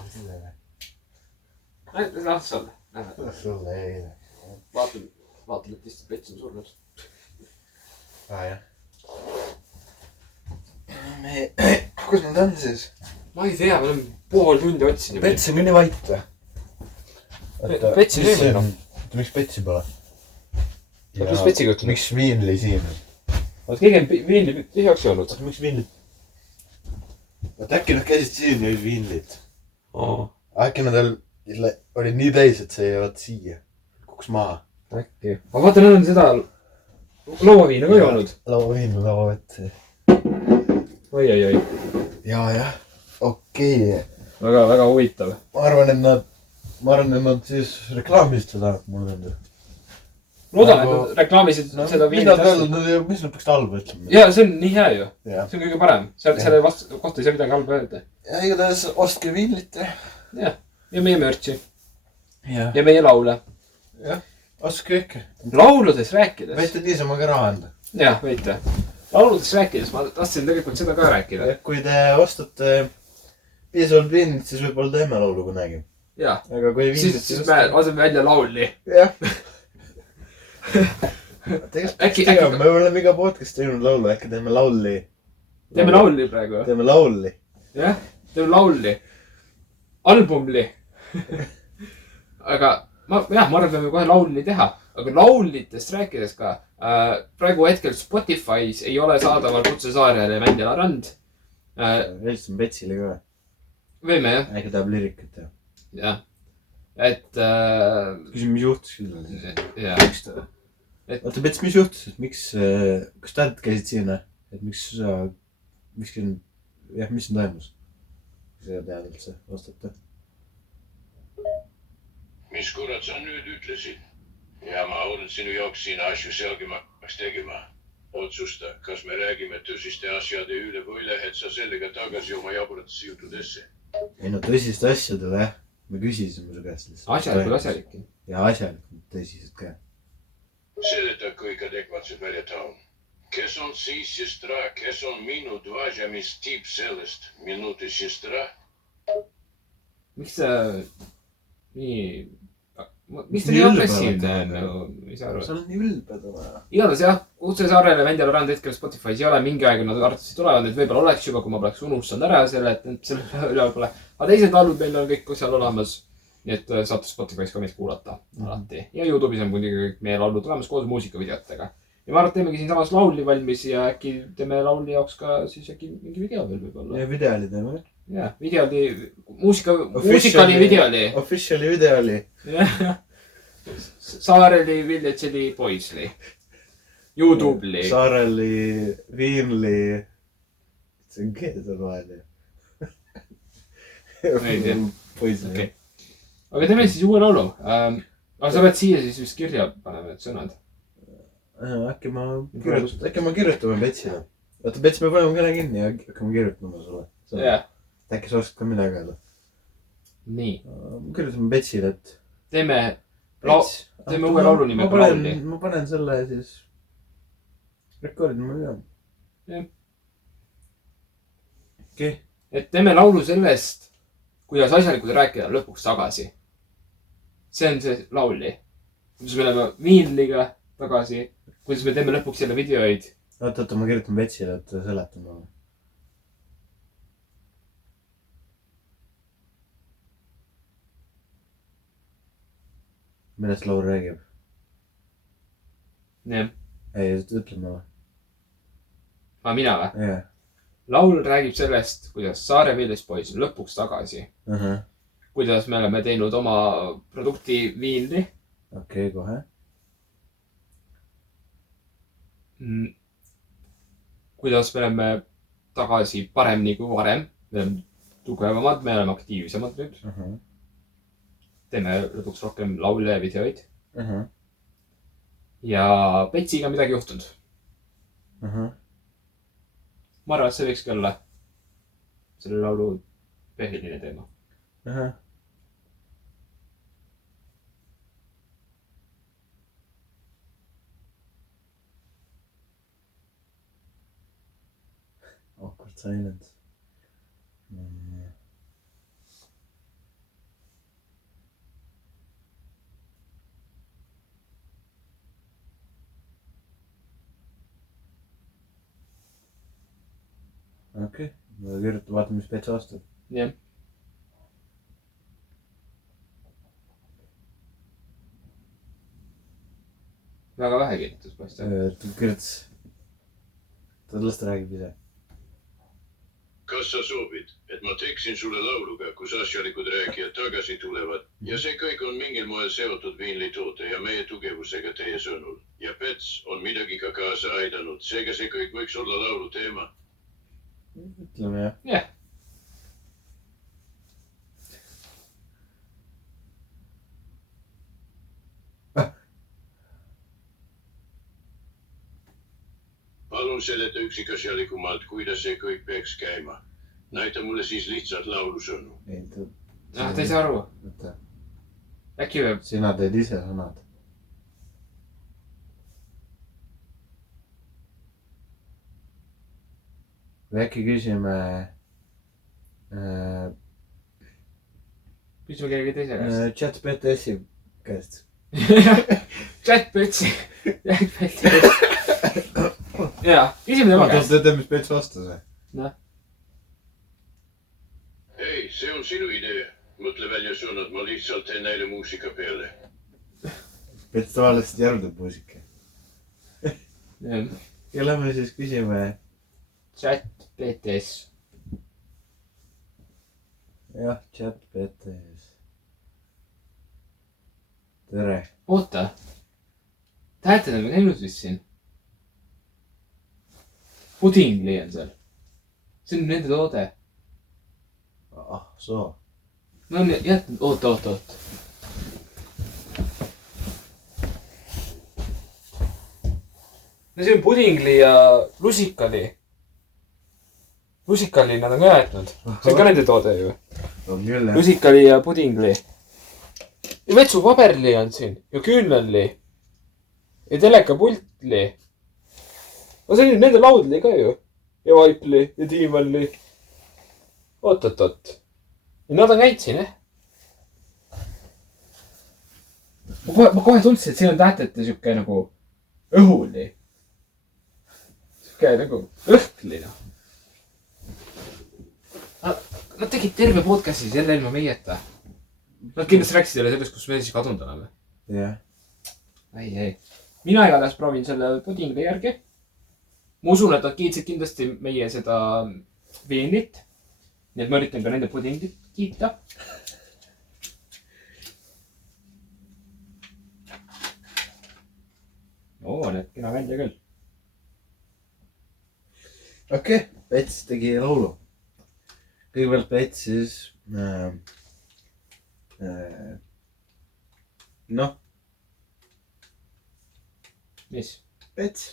Las olla. Las olla, ei. Vaatame, et lihtsalt pets on surnud. Jah. Kus nad on siis? Ma ei tea, me oleme pool tundi otsin. Pets on nii vait või? Petsi teeme enam. Miks petsi pole? Mis petsiga ütleme? Miks Viinli siin on? Oot, keegi on Viinli tühjaks joonud. Miks Viinli? Oot, äkki nad käisid siin ja Viinlit. Äkki nad olid nii täis, et see jäävad siia. Kuks maha. Äkki. Aga vaata, nad on seda lauaviina ka joonud. Lauaviina, lauavett. Oi. Jaa. Okei. Väga huvitav. Ma arvan, et nad siis reklaamist seda mulle enda. Loodan, et nad reklaamisid seda viinit hästi. Mis nad peaks halba ütlema? Jaa, see on nii hea ju. See on kõige parem. Selle kohta ei saa midagi halba öelda. Ja igatahes ostke Viinlit. Jah. Ja meie mörtsi. Ja meie laule. Jah. Ostke ikka. Lauludes rääkides. Võite niisama ka raha anda. Jah, võite. Lauludes rääkides. Ma tahtsin tegelikult seda ka rääkida. Kui te ostate piisavalt Viinlit, siis võib-olla teeme laulu kunagi. Jah. Aga kui Viinlit... Siis me aseme välja lauli. Jah. Tegelikult me oleme iga podcast teinud laulu, äkki teeme laulli. Teeme laulli praegu. Teeme laulli. Jah, teeme laulli. Albumli. Aga ma arvan, et me kohe laulli teha. Aga laullitest rääkides ka. Praegu hetkel Spotify's ei ole saadaval Kutsesaarjale ja Mändjala rand. Helistame Petsile ka. Võime jah. Äkki tahab lirikat teha. Jah. Et... Küsin, mis juhtus küll? Jah. Vaata, Pets, mis juhtus? Kas tähed käisid siin? Et miks on... Jah, mis on toimus? Seda tead üldse vastata. Mis kurat sa nüüd ütlesid? Ja ma olen sinu jaoks siin asju selgemaks tegema. Otsusta, kas me räägime tõsiste asjade üle või lähed sa sellega tagasi oma jaburatesse jutudesse? Ei no tõsiste asjadele, jah. Me küsisime su käest lihtsalt. Asjalik. Ja asjalik, tõsised ka. Seleta kõik adekvaatselt välja taun. Kes on siis sestra, kes on minu dvažamis tip sellest minuti sestra? Miks sa nii... Miks ta nii agressiivne on? Ei saa aru. Sa oled nii ülbed oma. Igatahes jah, Kutsesaarjale Mändjala rand hetkel Spotify's ei ole mingi aeg, nad arvestasid tulevad, et võib-olla oleks juba, kui ma poleks unustanud ära selle, et selle üle pole. Aga teised laulud meil on kõik seal olemas. Nii et saate Spotify's ka meid kuulata alati. Ja YouTube'is on muidugi kõik meie laulud tulemas koos muusikavideotega. Ja ma arvan, et teemegi siin samas lauli valmis ja äkki teeme lauli jaoks ka siis äkki mingi video veel võib-olla. Ja videoli teeme. Jah, videoli, muusikali videoli. Officiali videoli. Jah. Saareli, Village'li, Poisli. YouTube'li. Saareli, Viinli. See on keedel vahel. Ei tea. Poisli. Aga teeme siis uue laulu. Aga sa pead siia siis vist kirja panema need sõnad. Äkki ma kirjutame Petsile. Vaata, Pets me paneme kõne kinni ja hakkame kirjutama sulle. Jah. Äkki sa oskad ka midagi öelda? Nii. Kirjutame Petsile, et... Teeme uue laulu nimega lauli. Ma panen selle siis... Rekordima ka. Jah. Okei. Et teeme laulu sellest, kuidas asjalikult rääkida lõpuks tagasi. See on see lauli. Kuidas me oleme Viinliga tagasi. Kuidas me teeme lõpuks jälle videoid. Oota, ma kirjutan Petsile, et seletama. Millest laul räägib? Jah. Ei, ütleme või? Mina või? Jah. Laul räägib sellest, kuidas Saare Villispois on lõpuks tagasi. Kuidas me oleme teinud oma produkti Viinli. Okei, kohe. kuidas me oleme tagasi paremini kui varem. Me oleme tugevamad, me oleme aktiivsemad nüüd. Teeme lõpuks rohkem laule ja videoid. Ja Petsiga midagi juhtunud. Ma arvan, et see võikski olla selle laulu põhiline teema. Awkward silence. Okei, kirjuta, vaata, mis Pets vastab. Jah. Väga vähe kirjutas paista. Kirjutas. Las ta räägib ise. Kas sa soovid, et ma teeksin sulle lauluga, kus asjalikud rääkijad tagasi tulevad ja see kõik on mingil moel seotud Viinli toote ja meie tugevusega teie sõnul. Ja Pets on midagi ka kaasa aidanud, seega see kõik võiks olla laulu teema. Ütleme jah. Jah. Palun seleta üksikasjalikumalt, kuidas see kõik peaks käima. Näita mulle siis lihtsalt laulusõnu. Ta ei saa aru. Äkki võib... Sina teed ise sõnad. Või äkki küsime... Küsime kellegi teise käest. Chat PTS-i käest. Chat Petsi. Jaa, küsime tema käest. Teate, mis Pets vastas või? Noh. Hei, see on sinu idee. Mõtle välja sõnad, ma lihtsalt teen neile muusika peale. Pets tavaliselt järgdab muusika. Kelle me siis küsime? Chat PTS. Jah, Chat PTS. Tere. Oota. Tähete on käinud vist siin. Pudingli on seal. See on nende toode. Soo. No on jätnud, oot. No see on Pudingli ja Lusikali. Lusikali nad on ka jätnud. See on ka nende toode ju. On küll jah. Lusikali ja Pudingli. Ja Vetsu paberli on siin. Ja küünlalli. Ja telekapultli. No see on nende laudli ka ju. Ja vaipli ja tiimalli. Oot. Ja nad on käid siin, Ma kohe tundsin, et siin on tähtete siuke nagu õhuli. Siuke nagu õhklina. Nad tegid terve podcasti jälle ilma meieta. Nad kindlasti rääkisid jälle sellest, kus me siis kadunud oleme. Jah. Ei. Mina igatahes proovin selle pudingli järgi. Ma usun, et nad kiitsid kindlasti meie seda Viinlit. Nii et ma üritan ka nende pudinglit kiita. Need kena välja küll. Okei, Pets tegi laulu. Kõigepealt Pets siis... Noh. Mis? Pets.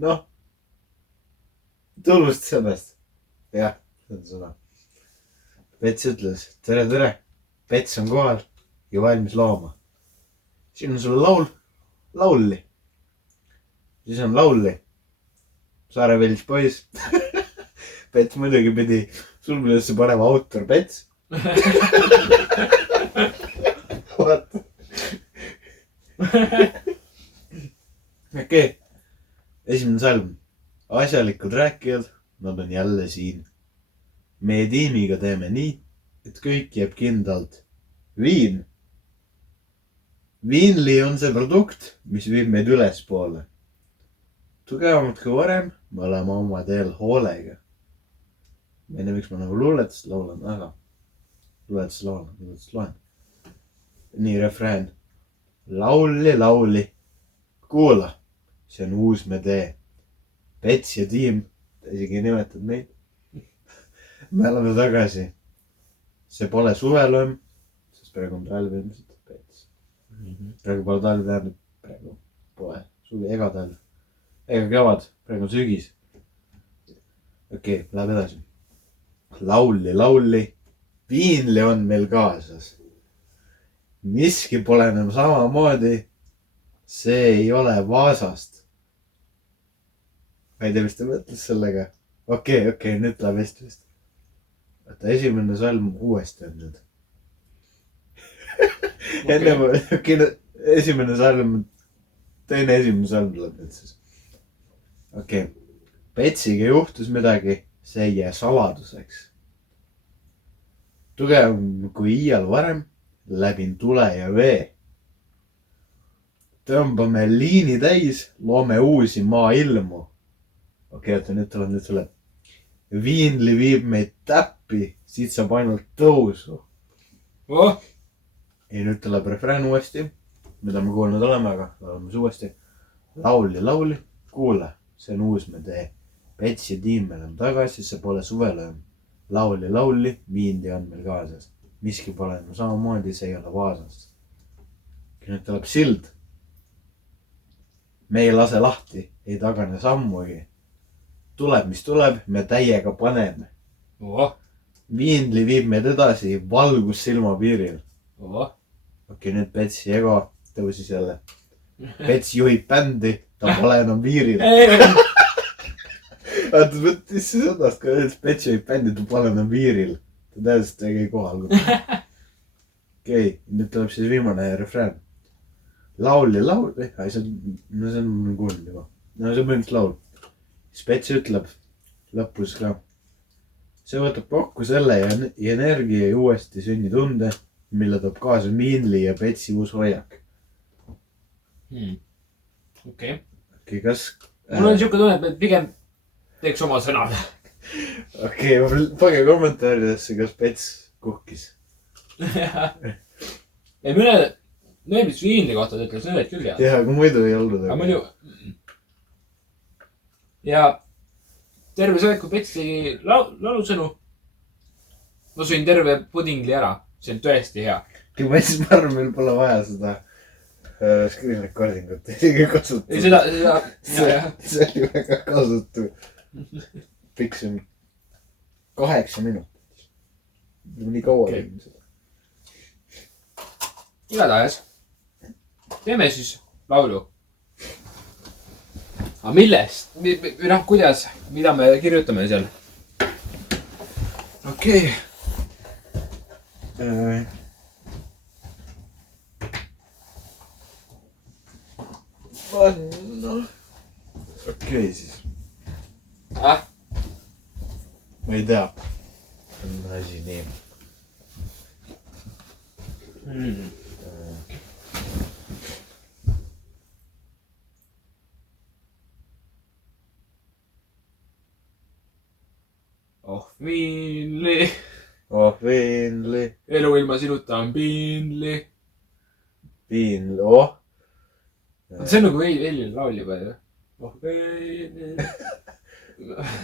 Noh. Tunnust sellest. Jah, see on sõna. Pets ütles, tere. Pets on kohal ja valmis laulma. Siin on sulle laulli. Siis on laulli. Saarevelis poiss. Pets muidugi pidi sulgudesse panema autor Pets. Vaata. Okei. Esimene salm. Asjalikud rääkijad, nad on jälle siin. Meie tiimiga teeme nii, et kõik jääb kindlalt. Viin. Viinli on see produkt, mis viib meid ülespoole. Tugevamad kui varem, me oleme oma teel hoolega. Ma ei tea, miks ma nagu luuletust laulan, aga luuletust loen. Nii, refrään. Lauli. Kuula, see on uus me tee. Pets ja tiim, isegi ei nimetanud neid. me oleme tagasi. see pole suvelõmm, sest praegu on talv ilmselt Pets. praegu pole talv tähendab, praegu pole suvi ega talv. ega kevad, praegu on sügis. okei, läheb edasi. laulli, viinli on meil kaasas. miski pole enam samamoodi. see ei ole Vaasast. ma ei tea, mis ta mõtles sellega. okei, nüüd läheb hästi vist. vaata, esimene salm uuesti on nüüd. enne, esimene salm, esimene salm tuleb nüüd siis. okei, Petsiga juhtus midagi, see ei jää saladuseks. tugevam kui iial varem, läbin tule ja vee. tõmbame liini täis, loome uusi maailmu. okei, oota, nüüd tuleb. viinli viib meid täppi, siit saab ainult tõusu. ja nüüd tuleb refrään uuesti, mida me kuulnud oleme, aga oleme uuesti. lauli, kuule, see on uus me tee. Pets ja tiim meil on tagasi, see pole suvelõmm. lauli, viindi on meil kaasas. miski pole enam samamoodi, see ei ole Vaasast. nüüd tuleb sild. me ei lase lahti, ei tagane sammugi. tuleb, mis tuleb, me täiega paneme. viindli viib meid edasi, valgus silmapiiril. okei, nüüd Petsi ego tõusis jälle. Pets juhib bändi, ta pole enam piiril. vaata, võttis sõnast, kui öeldes Pets juhib bändi, ta pole enam piiril. ta täiesti ei käi kohal. okei, nüüd tuleb siis viimane refrään. laul, ei see on kuulnud juba. no see on põhimõtteliselt laul. siis Pets ütleb lõpus ka. see võtab kokku selle ja energia ja uuesti sünnitunde, mille toob kaasa viinli ja Petsi uus hoiak. okei, kas... mul on siuke tunne, et me pigem teeks oma sõnad. okei, pange kommentaaridesse, kas Pets kuhkis. ei, mõned mis viinli kohta ta ütles, need küll jah. jah, aga muidu ei olnud. aga muidu. ja terve see aeg, kui Pets tegi laulusõnu, ma sõin terve pudingli ära. see on tõesti hea. ma arvan, meil pole vaja seda screen recordingut isegi kasutada. ei, seda. see oli väga kasutu. pikk see on 8 minutit. nii kaua tegime seda. igatahes teeme siis laulu. aga millest? või noh, kuidas? mida me kirjutame seal? okei. okei siis. ma ei tea. on asi nii. oh viinli. oh viinli. elu ilma sinuta on piinli. Piinli, oh. see on nagu Veilil laul juba ju. oh viinli.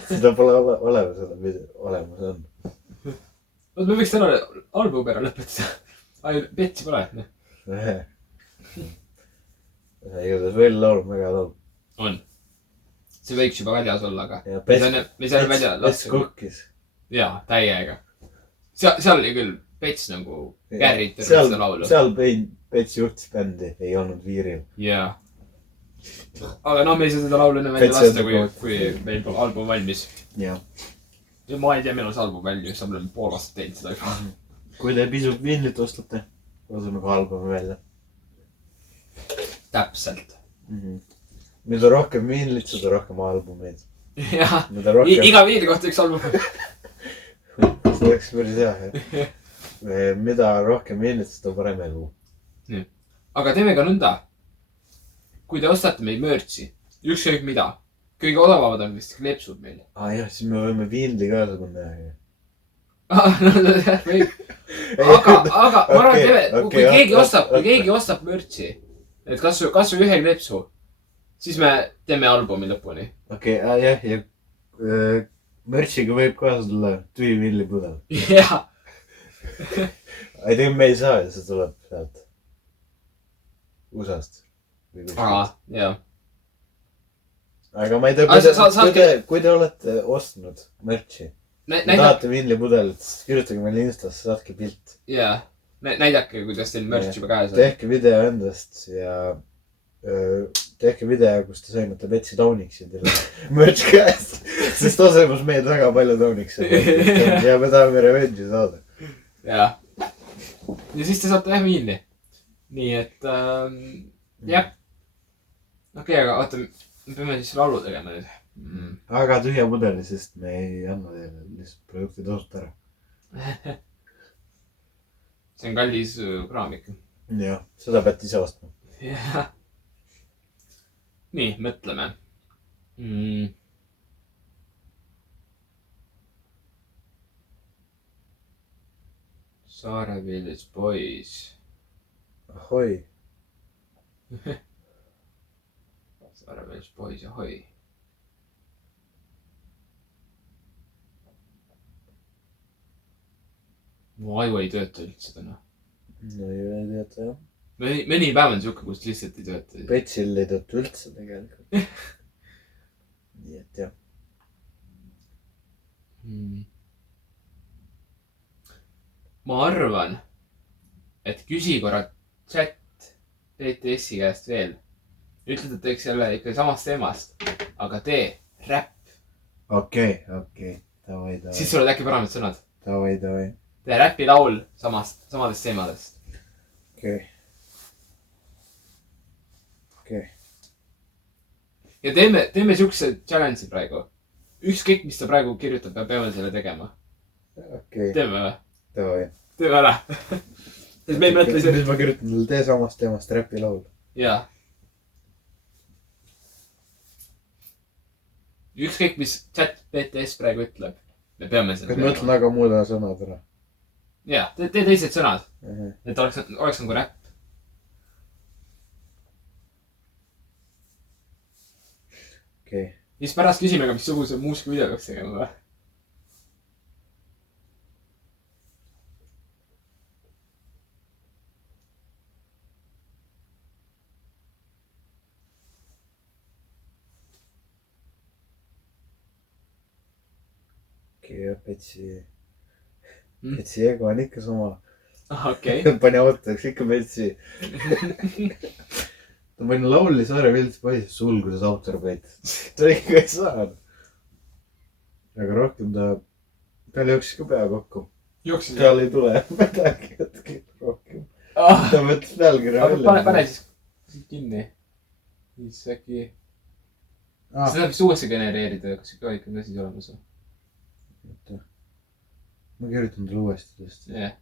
seda pole olemas, olemas on. oot, me võiks täna albumi ära lõpetada. ai, Petsi pole. igatahes veel laul, väga laul. on. see võiks juba väljas olla, aga. me saime välja lasta. Pets kukkis. jaa, täiega. seal oli küll Pets nagu kärritab seda laulu. seal Pets juhtis bändi, ei olnud viiril. jaa. aga noh, me ei saa seda laulu enne välja lasta, kui meil pole album valmis. jah. ja ma ei tea, meil on see album valmis, me oleme pool aastat teinud seda ka. kui te pisut viinlit ostate, laseme ka albumi välja. täpselt. mida rohkem viinlit, seda rohkem albumeid. jah, iga viini kohta üks album. see oleks päris hea, jah. mida rohkem viinlit, seda parem elu. aga teeme ka nõnda. kui te ostate meil mörtsi, ükskõik mida, kõige odavamad on vist kleepsud meil. jah, siis me võime viinli kaasa panna. aga ma arvan, et kui keegi ostab mörtsi, et kas või ühe kleepsu, siis me teeme albumi lõpuni. Okei, jah, ja mürtsiga võib kaasa tulla tühi villipudel. jah. ei tea, me ei saa ja see tuleb sealt USA-st. jah. aga ma ei tea, kui te olete ostnud mürtsi. tahate vinlipudelit, siis kirjutage meile Instasse, saatke pilt. jah, näidake, kuidas teil mürtsi juba käes on. tehke video endast ja tehke video, kus te sõimate Betsi Tauniks ja teil on mürts käes. sest asemus meid väga palju Tauniks ja me tahame revenge'i saada. jah. ja siis te saate viini. nii et jah. okei, aga oota, me peame siis laulu tegema nüüd. aga tühja pudeli, sest me ei anna teile lihtsalt produkti tasuta ära. see on kallis kraam ikka. jah, seda peate ise ostma. jah. nii, mõtleme. Saare Village Boys. ahoi. Saare Village Boys, ahoi. mu aju ei tööta üldse täna. no ei teata jah. mõni päev on siuke, kus lihtsalt ei tööta. Betsil ei tööta üldse tegelikult. nii et jah. ma arvan, et küsi korra chat BTS-i käest veel. ütled, et teeks jälle ikka samast teemast, aga tee räpp. okei, davai. siis sul on äkki paremad sõnad. davai. tee räpilaul samadest teemadest. okei. ja teeme siukse challenge'i praegu. ükskõik, mis ta praegu kirjutab, me peame selle tegema. okei. teeme või? davai. teeme ära. siis me ei mõtle ise. nüüd ma kirjutan talle tee samast teemast räpilaul. jaa. ükskõik, mis chat BTS praegu ütleb, me peame selle kas ma ütlen aga muuda sõnad ära? jaa, tee teised sõnad. et oleks nagu räpp. okei. ja siis pärast küsime ka, missuguse muusikavideo peaks tegema või? Betsi ego on ikka sama. okei. pani autoks ikka Betsi. ta pani lauli Saare Village Boys sulguses autorpeet. ta ikka ei saanud. aga rohkem tal jooksis ka pea kokku. jooksis? tal ei tule midagi hetke rohkem. ta mõtles pealkirja välja. pane siis kinni. siis äkki. seda vist uuesti genereerida, kas ikka ikka on asi olemas või? ma kirjutan talle uuesti tõesti. jah.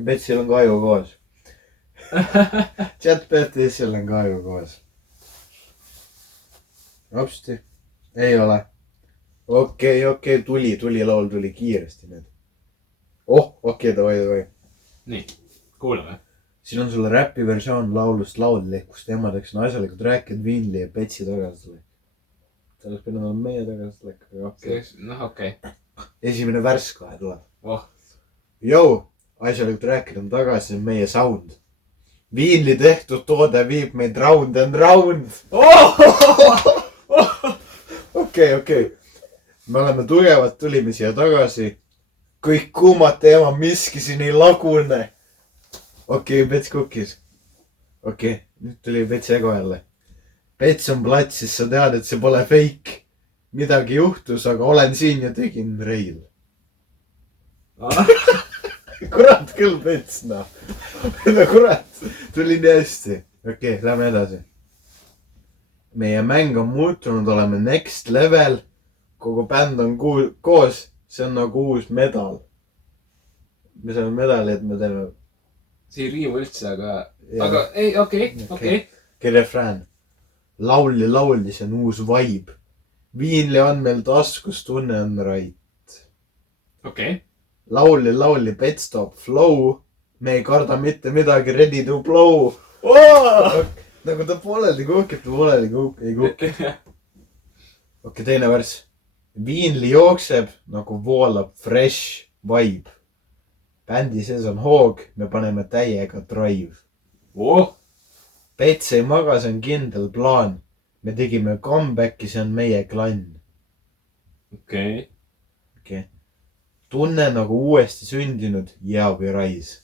Betsil on ka aju koos. chat BTS-il on ka aju koos. hopsti. ei ole. okei, tuli laul tuli kiiresti nüüd. okei, davai. nii, kuulame. siin on sulle räpi versioon laulust Laullik, kus teemadeks on asjalikud rääkijad, Vinli ja Betsi tagasitulek. see oleks pidanud olema meie tagasitulek, aga okei. noh, okei. esimene värss kohe tuleb. Jõu, asjalikult rääkida on tagasi meie sound. Viinli tehtud toode viib meid round and round. okei. me oleme tugevad, tulime siia tagasi. kõik kuumad teemad, miski siin ei lagune. okei, Bets kukkis. okei, nüüd tuli Bets ego jälle. Bets on platsis, sa tead, et see pole fake. midagi juhtus, aga olen siin ja tegin reil. kurat küll, Bets, noh. no kurat, tuli nii hästi. okei, lähme edasi. meie mäng on muutunud, oleme next level. kogu bänd on koos, see on nagu uus medal. me saame medali, et me teeme. see ei riimu üldse, aga ei, okei. refrään. laulis on uus vibe. Viinli on meil taskus, tunne on right. okei. lauli, Bets toob flow. me ei karda mitte midagi, ready to blow. nagu ta pooleli kuukib, ta pooleli ei kuuki. Okei, teine värss. Viinli jookseb nagu voolab fresh vibe. Bändi sees on hoog, me paneme täiega drive. Pets ei maga, see on kindel plaan. Me tegime comebacki, see on meie klann. Okei. Tunne nagu uuesti sündinud ja või rais.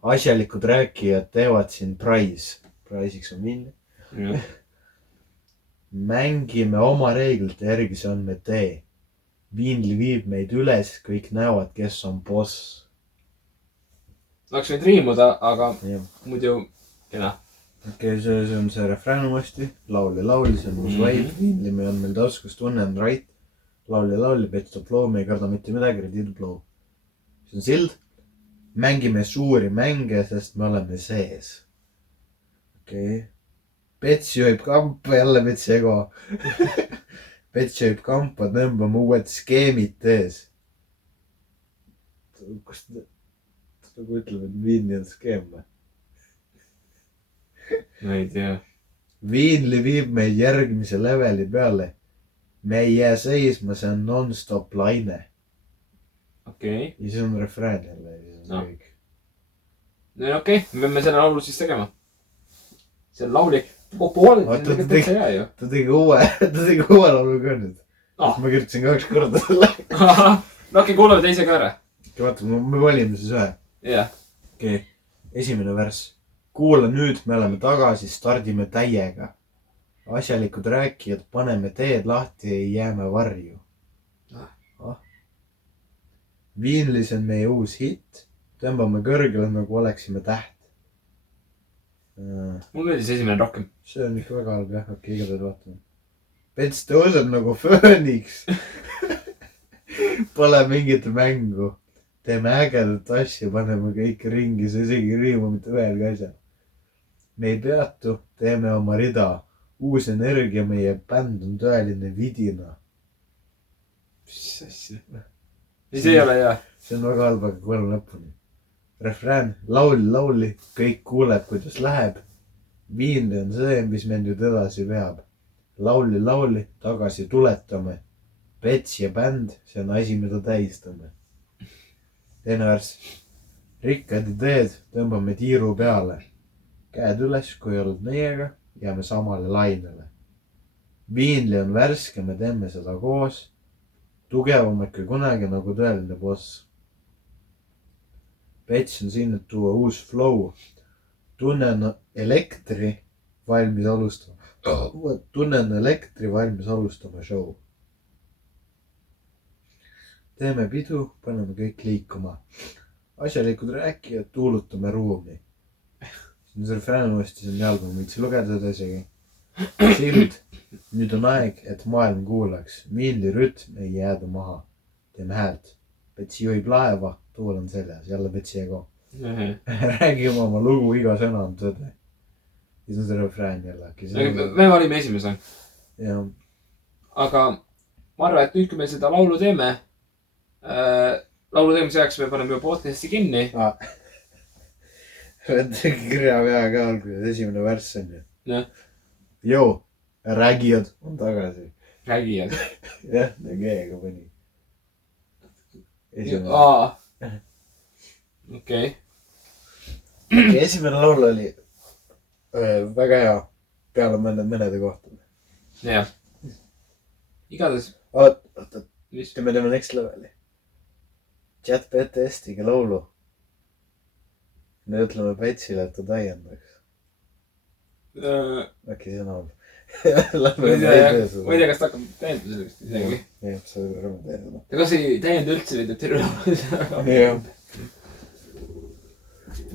Asjalikud rääkijad teevad siin Price'iks on Viinli. Mängime oma reeglite järgi, see on me tee. Viinli viib meid üles, kõik näevad, kes on boss. Oleks võid riimuda, aga muidu kena. Okei, see on see refrään uuesti. Laul, see on uus vibe. Viinli me on meil taskus, tunne on right. Laul, Pets top flow, me ei karda mitte midagi, ready flow. See on sild. Mängime suuri mänge, sest me oleme sees. Okei. Pets juhib kampa, jälle Petsi ego. Pets juhib kampa, tõmbame uued skeemid tees. Kus ta nagu ütleb, et Viinli on skeem või? Ma ei tea. Viinli viib meid järgmise leveli peale. Me ei jää seisma, see on non-stop laine. Okei. Ja see on refrään jälle. No okei, me peame selle laulu siis tegema. See on laulik. Pooled, see on täitsa hea ju. Ta tegi uue laulu ka nüüd. Ma kirjutasin 2 korda selle. No okei, kuulame teise ka ära. Vaata, me valime siis ühe. Jah. Okei, esimene värss. Kuula nüüd, me oleme tagasi, stardime täiega. Asjalikud rääkijad, paneme teed lahti ja jääme varju. Viinlis on meie uus hitt. Tõmbame kõrgele, nagu oleksime täht. Mul meeldis esimene rohkem. See on ikka väga halb, jah. Okei, igatahes vaatame. Pets tõuseb nagu fööniks. Pole mingit mängu. Teeme ägedat asja, paneme kõik ringi, see isegi riima mitte ühelgi asjal. Me ei peatu, teeme oma rida. Uus energia, meie bänd on tõeline vidina. Mis asja? Mis ei ole hea? See on väga halb, aga kuulame lõpuni. Refrään, lauli, kõik kuuleb, kuidas läheb. Viinli on see, mis meid nüüd edasi veab. Lauli, tagasi tuletame. Pets ja bänd, see on asi, mida tähistame. Teine värss. Rikkad ideed, tõmbame tiiru peale. Käed üles, kui oled meiega. Jääme samale lainele. Viinli on värske, me teeme seda koos. Tugevamad kui kunagi nagu tõeline boss. Pets on siin, et tuua uus flow. Tunnen elektri valmis alustama show. Teeme pidu, paneme kõik liikuma. Asjalikud rääkijad, tuulutame ruumi. See on see refrään uuesti, see on jalgu, ma võitsin lugeda seda isegi. Sild, nüüd on aeg, et maailm kuulaks. Viinli rütm ei jääda maha. Teeme häält. Petsi juhib laeva, tuul on seljas, jälle Petsi ego. Räägime oma lugu, iga sõna on tõde. Ja see on see refrään jälle. Me valime esimese. Jah. Aga ma arvan, et nüüd, kui me seda laulu teeme, laulu teemise ajaks me paneme juba podcasti kinni. Tegi kirja pea ka alguses, esimene värss on ju. Joo, räägijad on tagasi. Räägijad. Jah, G-ga pani. Okei. Esimene laul oli väga hea peale mõnede kohtade. Jah. Igatahes. Oot, me teeme next leveli. Chat BTS-iga laulu. Me ütleme Petsile, et ta täiendaks. Äkki see on halb. Ma ei tea, kas ta hakkab täiendada sellist isegi. Jah, sa võime täiendada. Ja kas ei täienda üldse või teeb terve laulu? Jah.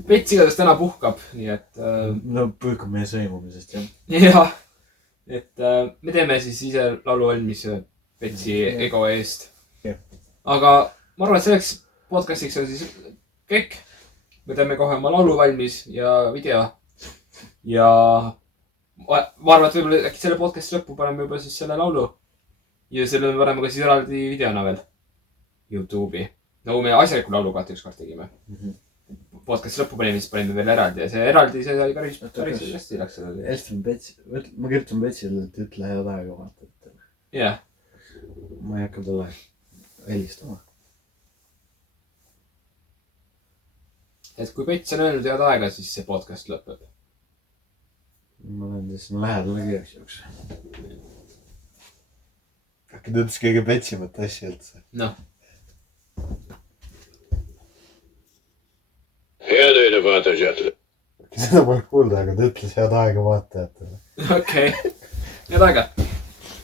Pets igatahes täna puhkab, nii et... No puhkab meie sõimumisest, jah. Jah. Et me teeme siis ise laulu valmis Petsi ego eest. Aga ma arvan, et selleks podcastiks on siis kõik. Me teeme kohe oma laulu valmis ja video. Ja ma arvan, et võib-olla äkki selle podcasti lõppu paneme juba siis selle laulu. Ja selle me paneme ka siis eraldi videona veel YouTube'i. Nagu me asjaliku laulu kahti ükskord tegime. podcast'i lõppu panime , siis panime veel eraldi ja see eraldi , see sai päris hästi läks sellele . Elfin Pets , ma kirjutan Petsile , et ütle head aega vaatajatele . jah , ma ei hakka talle helistama . et kui Pets on öelnud head aega , siis see podcast lõpeb . ma lähen siis sinna lähedale igaks juhuks . äkki ta ütles kõige petsimat asja üldse . noh , Head ööd , vaatajad . seda pole kuulda , aga ta ütles head aega vaatajatele . okei , head aega .